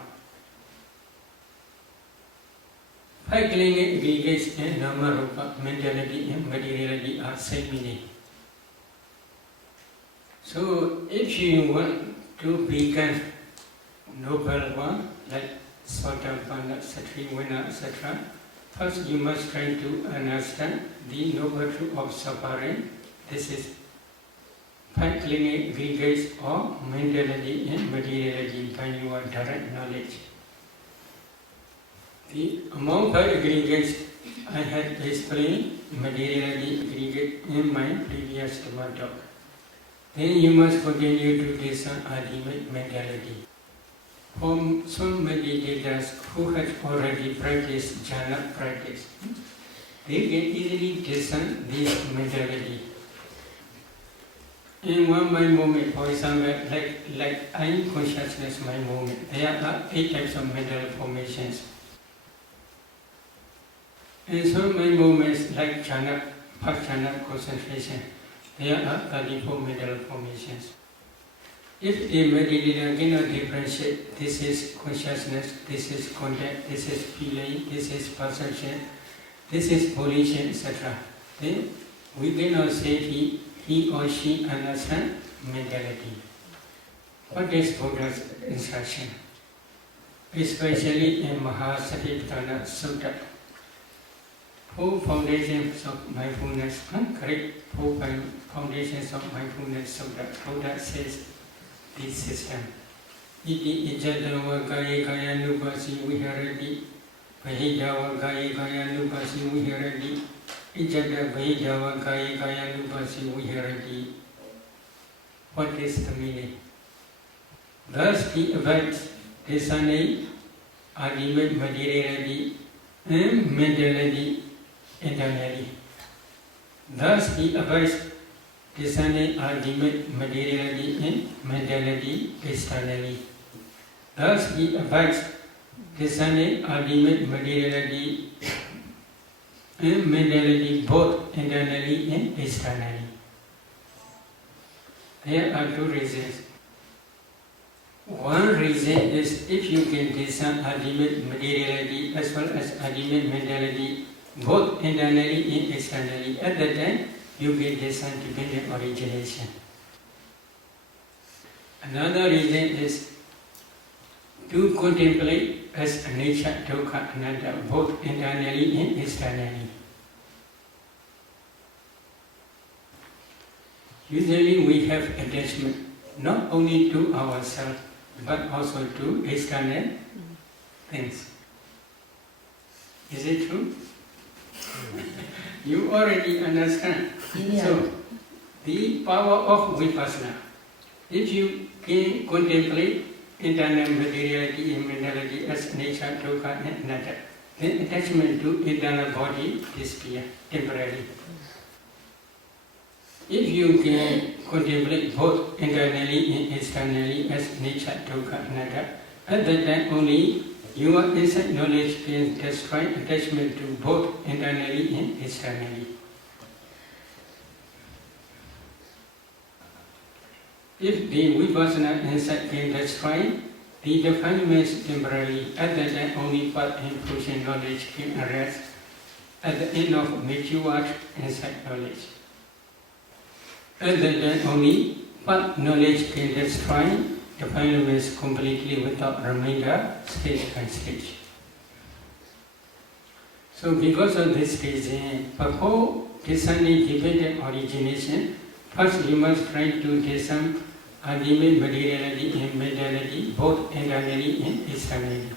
5 clinging aggregates and nama rupa, mentality and materiality are same meaning. So if you want to become noble one, like Sotapanna, Satrivanna, etc., first you must try to understand the noble truth of suffering. This is 5 clinging aggregates of mentality and materiality by your direct knowledge. Among 5 aggregates, I had explained materiality aggregate in my previous talk. Then you must continue to discern ultimate mentality. For some meditators who have already practiced jhana practice, they can easily discern this mentality. In one mind movement, for example, like I consciousness mind movement, there are 8 types of mental formations. In some mind movements like jhana, first jhana concentration, there are 34 mental formations. If a meditator cannot differentiate, this is consciousness, this is contact, this is feeling, this is perception, this is volition, etc., then we cannot say he or she understands mentality. What is Buddha's instruction? Especially in Mahasatipatthana Sutta, 4 foundations of mindfulness, correct? 4 foundations of mindfulness Sutta. Buddha says this system. Iti ijadava kaya kaya nupasi viharati, vahidava kaya kaya nupasi viharati, ijada vahidava kaya kaya nupasi viharati. What is the meaning? Thus he abides discerning ultimate materiality and mentality internally. Thus he abides discerning ultimate materiality and mentality externally. Thus he abides discerning ultimate materiality and mentality both internally and externally. There are two reasons. One reason is if you can discern ultimate materiality as well as ultimate mentality both internally and externally, at that time you can discern dependent origination. Another reason is to contemplate as nature, dukkha, anatta, both internally and externally. Usually we have attachment not only to ourselves but also to external things. Is it true? You already understand. Yeah. So, the power of vipassana, if you can contemplate internal materiality and mentality as nature, dukkha and anatta, then attachment to internal body disappears temporarily. If you can contemplate both internally and externally as nature, dukkha, anatta, at that time only your insight knowledge can destroy attachment to both internally and externally. If the vipassana insight can destroy the defilements temporarily, at that time only path and fruition knowledge can arise at the end of matured insight knowledge. At that time only path knowledge can destroy defilements completely without remainder, stage by stage. So because of this reason, before discerning dependent origination, first you must try to discern ultimate materiality and mentality both internally and externally.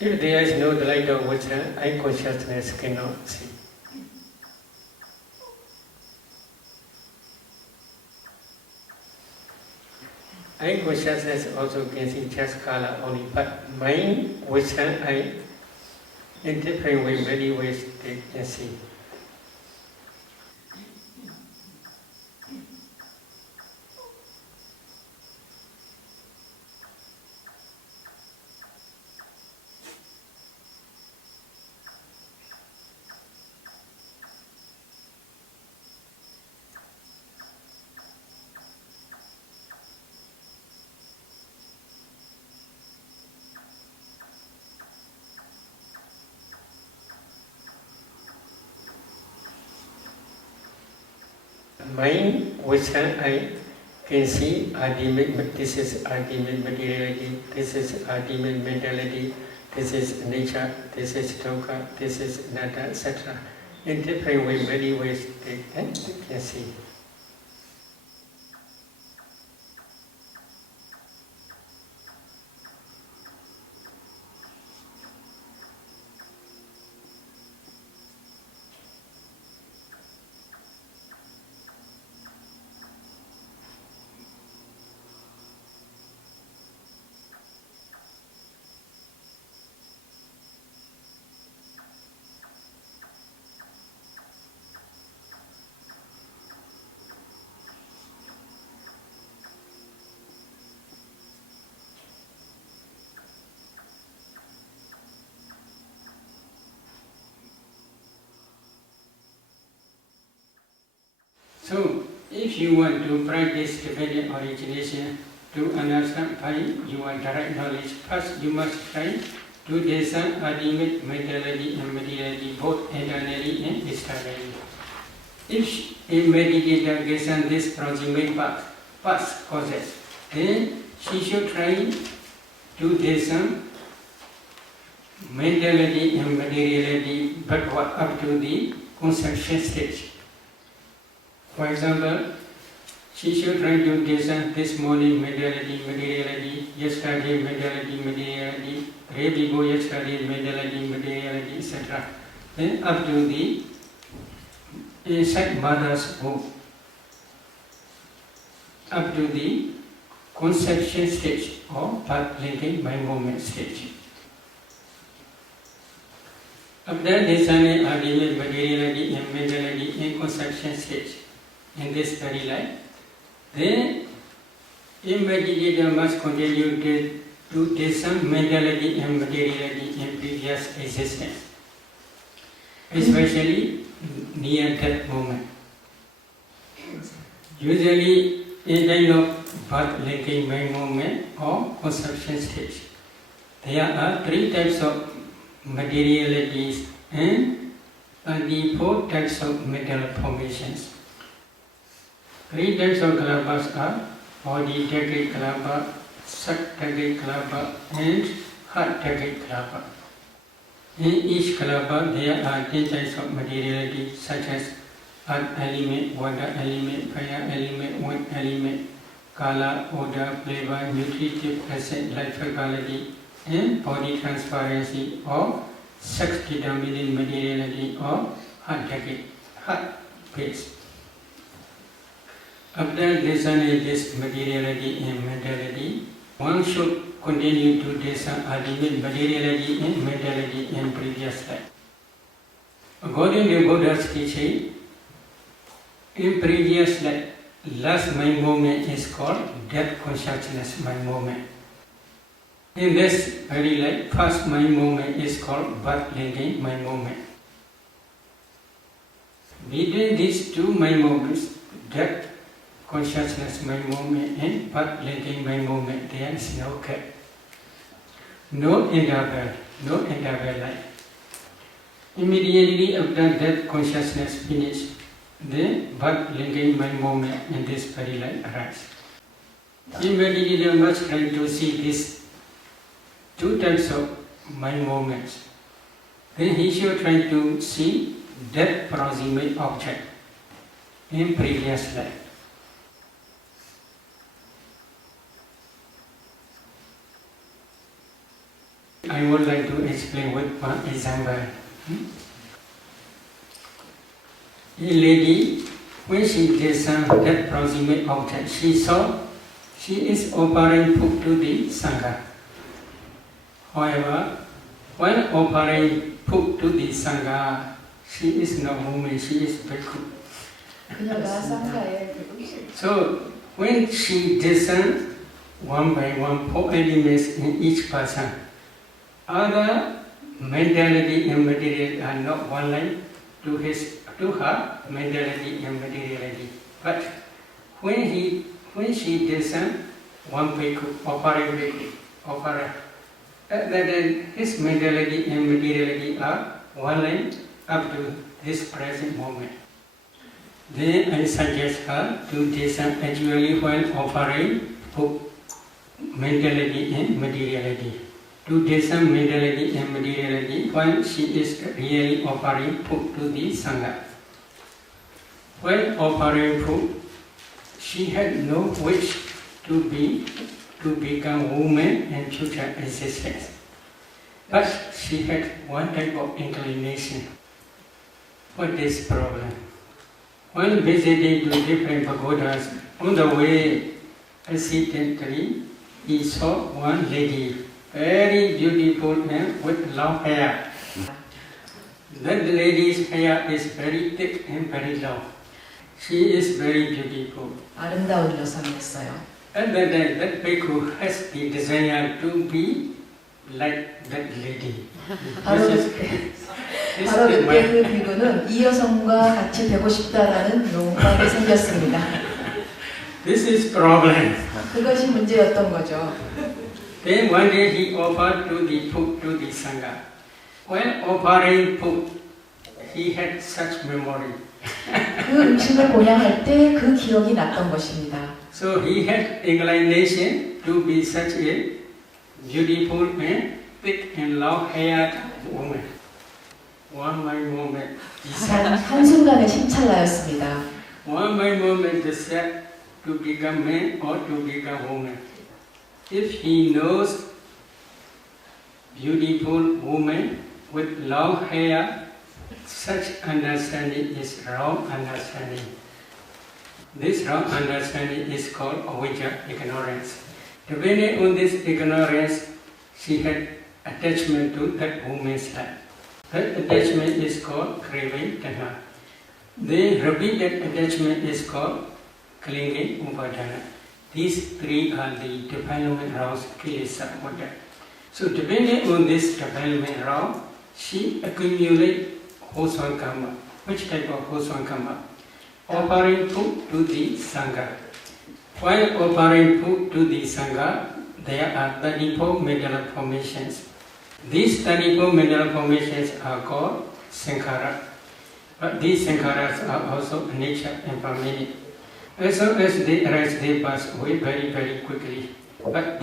If there is no light of wisdom, eye consciousness cannot see. Eye consciousness also can see just color only, but mind, wisdom, eye, in different ways, many ways they can see. Mind, wisdom, eye can see ultimate, this is ultimate materiality, this is ultimate mentality, this is nature, this is dukkha, this is anatta, etc. In different ways, many ways they can see. you want to practice Tibetan origination to understand by your direct knowledge, first you must try to discern ultimate mentality and materiality both internally and externally. If a meditator gets on this proximate past causes, then she should try to discern mentality and materiality backward up to the conception stage. For example, she should try to discern this morning mentality, materiality, yesterday mentality, materiality, day before yesterday mentality, materiality, etc. Then up to the inside mother's womb, up to the conception stage or birth linking by moment stage. After discerning ultimate materiality and mentality in conception stage in this very life, then a meditator must continue to discern mentality and materiality in previous existence, especially near death moment. Usually in kind of birth linking by moment or conception stage, there are 3 types of materialities and 24 types of mental formations. 3 types of kalabas are body decade kalapa, sak decade kalapa, and heart decade kalapa. In each kalapa there are 10 types of materiality such as earth element, water element, fire element, wind element, color, odor, flavor, nutritive acid, life quality, and body transparency or sex determining materiality or heart decade, heart base. After discerning this materiality and mentality, one should continue to discern ultimate materiality and mentality in previous life. According to Buddha's teaching, in previous life, last mind moment is called death consciousness mind moment. In this very life, first mind moment is called birth linking mind moment. Between these 2 mind moments, death consciousness mind moment and birth linking mind moment, there is no gap, no interval life. Immediately after death consciousness finishes, the birth linking mind moment in this very life arises. The meditator must try to see these 2 types of mind moments. Then he should try to see death proximate object in previous life. I would like to explain with one example. A lady, when she discerned that proximate object, she saw she is offering food to the Sangha. However, when offering food to the Sangha, she is not woman, she is bhikkhu. So, when she discerned one by one 4 elements in each person, other mentality and materiality are not one line to her mentality and materiality. But when she discerned one bhikkhu, offering, then his mentality and materiality are one line up to this present moment. Then I suggest her to discern actually when offering food, mentality and materiality. To discern mentality and materiality when she is really offering food to the Sangha. When offering food, she had no wish to become woman in future existence. But she had one type of inclination. What is the problem? When visiting to different pagodas, on the way, accidentally, he saw one lady, very beautiful man with long hair. That lady's hair is very thick and very long. She is very beautiful. 아름다운 여성이었어요. And then that bhikkhu has the desire to be like that lady. 바로 그때 그 비구는 이 여성과 같이 되고 싶다라는 욕망이 생겼습니다. This is problem. 그것이 문제였던 거죠. Then one day he offered to the food to the Sangha. When offering food, he had such memory. 그 음식을 보양할 때 그 기억이 났던 것입니다. So he had inclination to be such a beautiful and thick and long-haired woman. One my moment, he said. 한순간의 심찰라였습니다. One my moment said to become man or to become woman. If he knows beautiful woman with long hair, such understanding is wrong understanding. This wrong understanding is called avijja, ignorance. Depending on this ignorance, she had attachment to that woman's life. That attachment is called craving, tanha. The repeated attachment is called clinging, upadana. These three are the development rounds, kilesa, upadana. So depending on this development round, she accumulates wholesome karma. Which type of wholesome karma? Offering food to the Sangha. While offering food to the Sangha, there are 34 mineral formations. These 34 mineral formations are called sankhara. But these sankharas are also nature and permanent. As soon as they arise, they pass away very, very quickly. But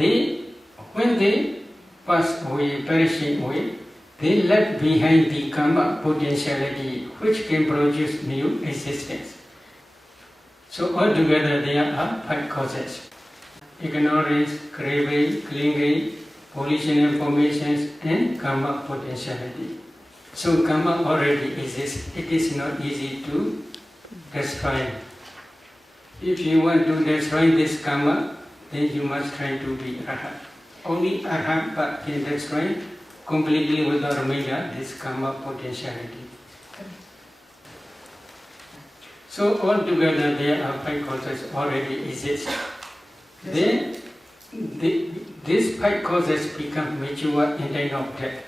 when they pass away, perishing away, they left behind the karma potentiality which can produce new existence. So altogether there are 5 causes: ignorance, craving, clinging, volitional formations, and karma potentiality. So karma already exists. It is not easy to destroy. If you want to destroy this karma, then you must try to be arhat. Only arhat can destroy completely without remainder this karma potentiality. So altogether there are 5 causes already exist. Then these 5 causes become mature in time of death.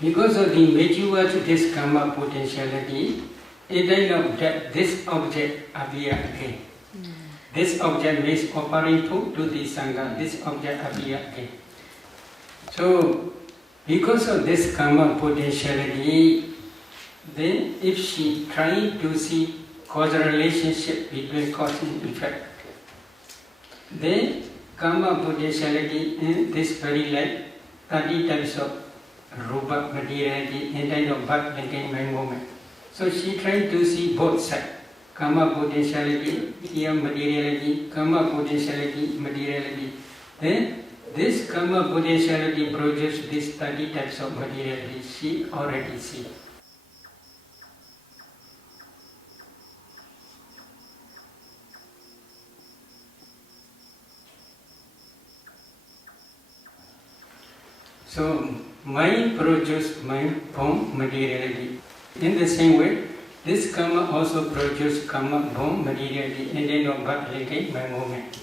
Because of the mature to this karma potentiality, in time of death, this object appears again. This object means offering food to the Sangha, this object appears again. So, because of this karma potentiality, then if she tries to see causal relationship between cause and effect, then karma potentiality in this very life, 30 types of rupa materiality in kind of birth, linking, mind, movement. So she tried to see both sides, karma potentiality, here materiality, karma potentiality, materiality. Then this karma potentiality produces these 30 types of materiality she already sees. So, mind produces mind from materiality. In the same way, this karma also produces karma from materiality and then of birth, linking, mind, movement.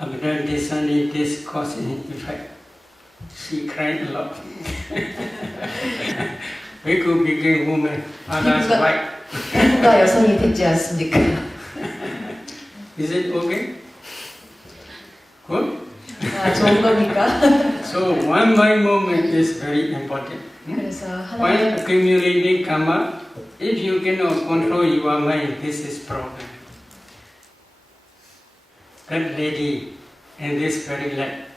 After discerning this cause and effect, she cried a lot. Bhikkhu became woman, others white. 누가 여성이 됐지 않습니까? Is it okay? Good? 아, 좋은 겁니까? So one mind movement is very important. 그래서 While 하나의 accumulating karma, if you cannot control your mind, this is problem. That lady in this very light,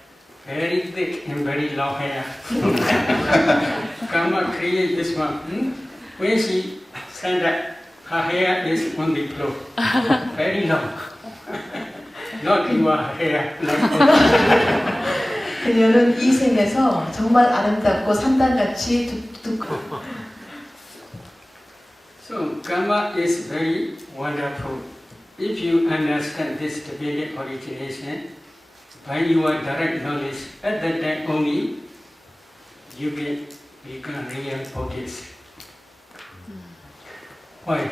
very thick and very long hair. Karma create this one. When she stand up, her hair is on the floor, very long. Not your hair. 그녀는 이 생에서 정말 아름답고 산단같이 두껍고. So karma is very wonderful. If you understand this dependent origination, by your direct knowledge, at that time only you can become real Buddhist. Why?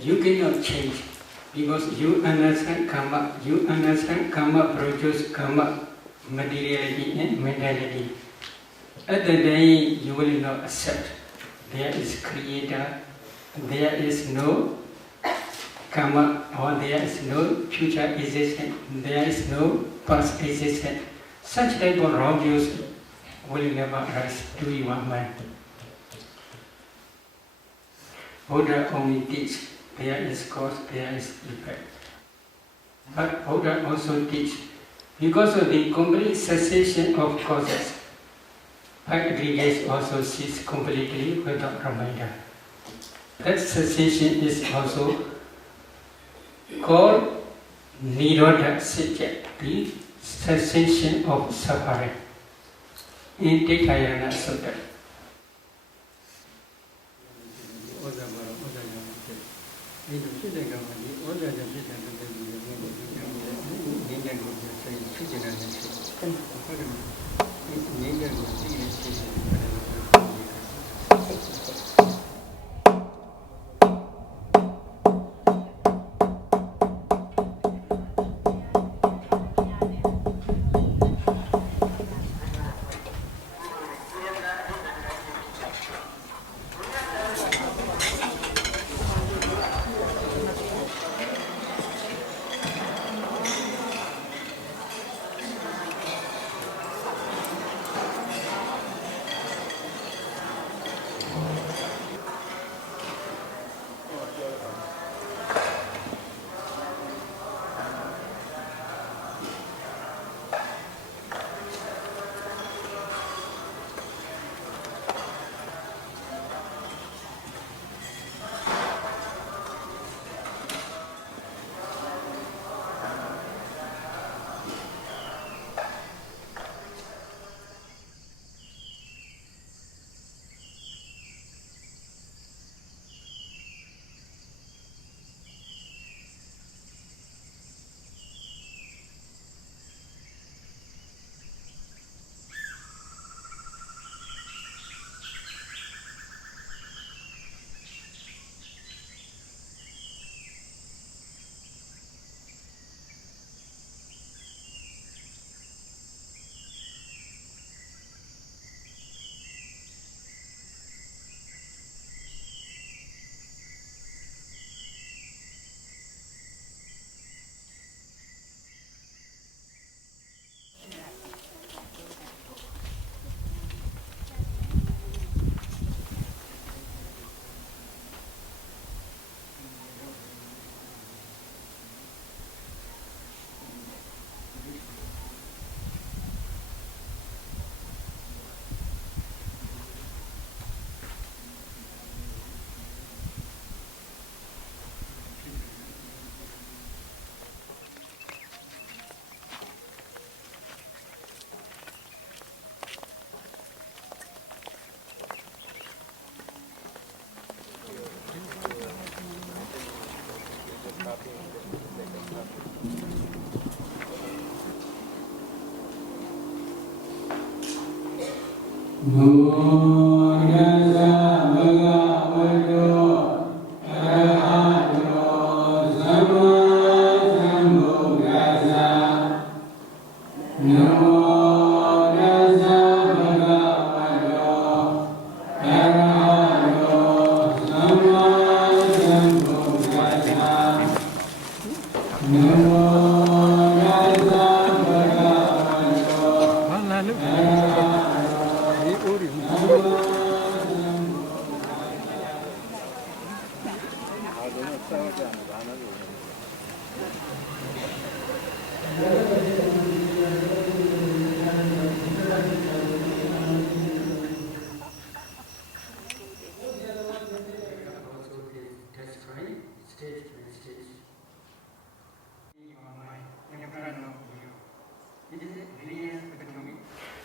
You cannot change because you understand karma produces karma, materiality and mentality. At that day you will not accept there is creator, there is no karma or there is no future existence, there is no past existence. Such type of wrong views will never arise to your mind. Buddha only teach there is cause, there is effect. But Buddha also teach because of the complete cessation of causes, aggregates also cease completely without reminder. That cessation is also called Nirodha Satya, the cessation of suffering. In Tikayana Sutta.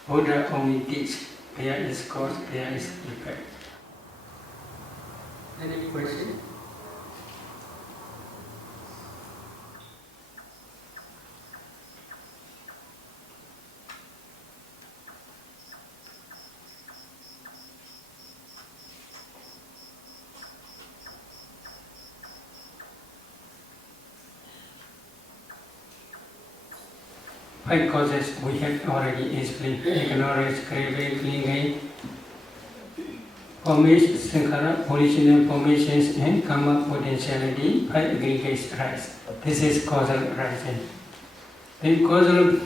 Buddha only teach there is cause, there is effect. Any question? Five causes we have already explained: ignorance, craving, clinging, formation, sankhara, volitional formations, and karma potentiality, 5 aggregates arise. This is causal arising. Then causal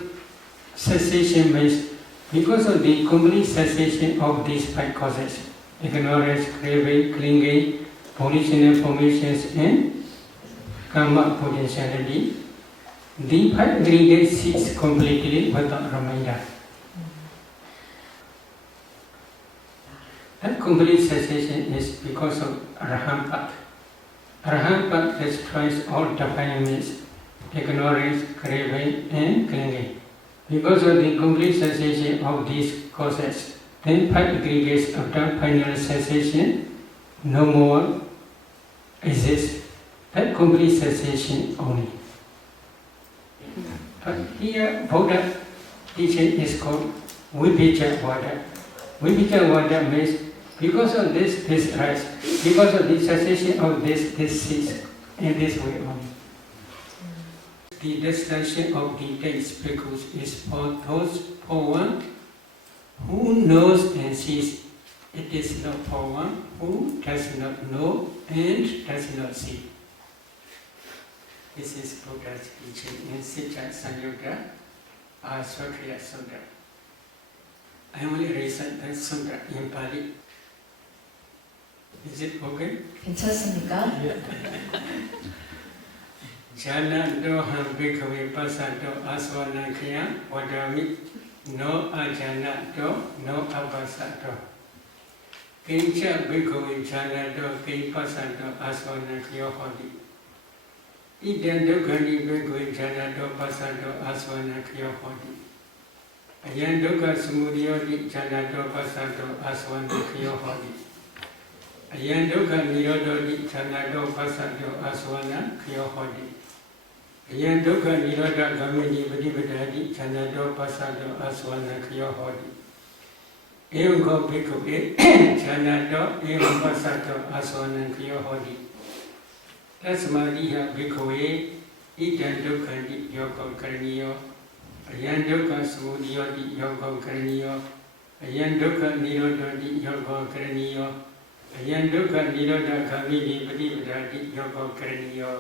cessation means because of the complete cessation of these 5 causes, ignorance, craving, clinging, volitional formations, and karma potentiality, the 5 aggregates cease completely without reminder. That complete cessation is because of Arahant Path. Arahant Path destroys all defilements, ignorance, craving, and clinging. Because of the complete cessation of these causes, then 5 aggregates after final cessation no more exist. That complete cessation only. But here Buddha teaching is called Vibhija Vada. Vibhija Vada means because of this rise, because of the cessation of this cease, in this way only. The destruction of the taste bhikkhus is for those, for one who knows and sees. It is not for one who does not know and does not see. This is Buddha's teaching in Sita Sanyutta Aswakriya Sutta. I only recite that sutta in Pali. Is it okay? 괜찮습니까? Jana do ham bhikkhave pasato asvanakya vadami no ajana do no apasato. Kincha bhikkhave jana do ki pasato asvanakya hodi. Idam dukkani bhikkhave jana do pasato asvanakya hodi. Ayan dukkha samudayodi jana do pasato asvanakya hodi. Ayan dukkha nirodhodi jana do pasato asvanakya hodi. Ayan dukkha nirodha gamini padipadadi jana do pasato asvanakya hodi. Evam ko bhikkhave jana do evam pasato asvanakya hodi. Tasmadiha bhikkhave idam dukkhanti yoga karaniyo. Ayan dukkha samudayodi yoga karaniyo. Ayan dukkha nirodhodi yoga karaniyo. Ayan dukkha nirodha gamini padipadadi yoga karaniyo.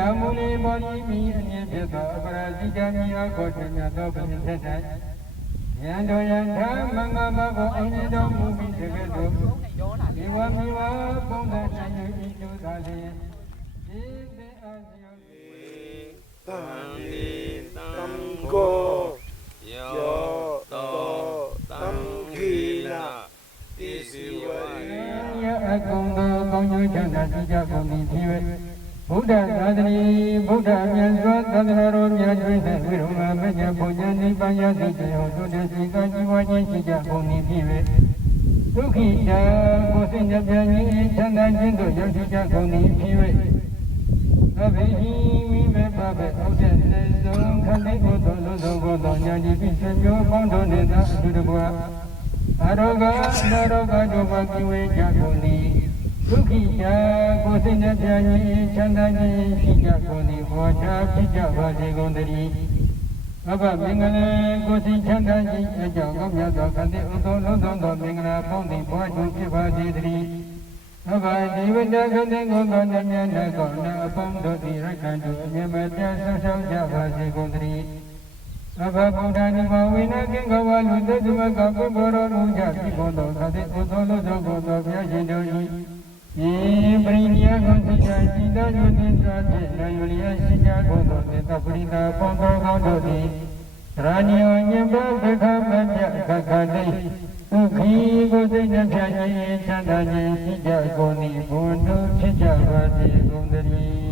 Amuli body me and the Brazilian Cotina Dobin. Yando Yanda Mangaba only don't move me together. You want me up on that and you need to die. Tamko Yo Tamkina this is what I come to Jana Buddha Sadhani, Buddha Myanzwa, Tadharo Myajwe, Viruma, Menya, Pujani, Payati, Yoda, Sika, Jiwaji, Sika, Puni, Pive. Tukija, Kosinja, Pyani, Chanda, Jindo, Yasika, Puni, Pive. Abehi, Vive, Babe, Oden, Zon, Kali, Odo, Zogo, Yaji, Pisanjo, Pondo, Neda, Dudabua. Aroga, Naroga, Jovaki, Jakuni. Tukija, Kosinja, Pyani, Chanda, Sika, Puni, Waja, Pija, Vaji, Gondari. Aba Mingana, Kosi, Chanda, Jaga, Yada, Kandi, Odo, Lodo, Mingana, Pondi, Wajo, Piva, Didri. Aba Divida, Gango, Gandamia, Gona, Pondo, Dirakandu, Yamata, Java, Gondari. Aba Budani, Mawina, Kingawa, Luda, Dumaga, Boro, Luja, Pibodo, Kadi, Odo, Lodo, Yajindori. Brinia Gonzia, Sida, Yudinda, Yulia, Sida, Godo, Taprina, Pondo, Gododi, Ranio, Yamba, Beckham, Kakadi, Uki, Godina, Chanda, Sida, Goni, Bondo, Chijava, Gondari.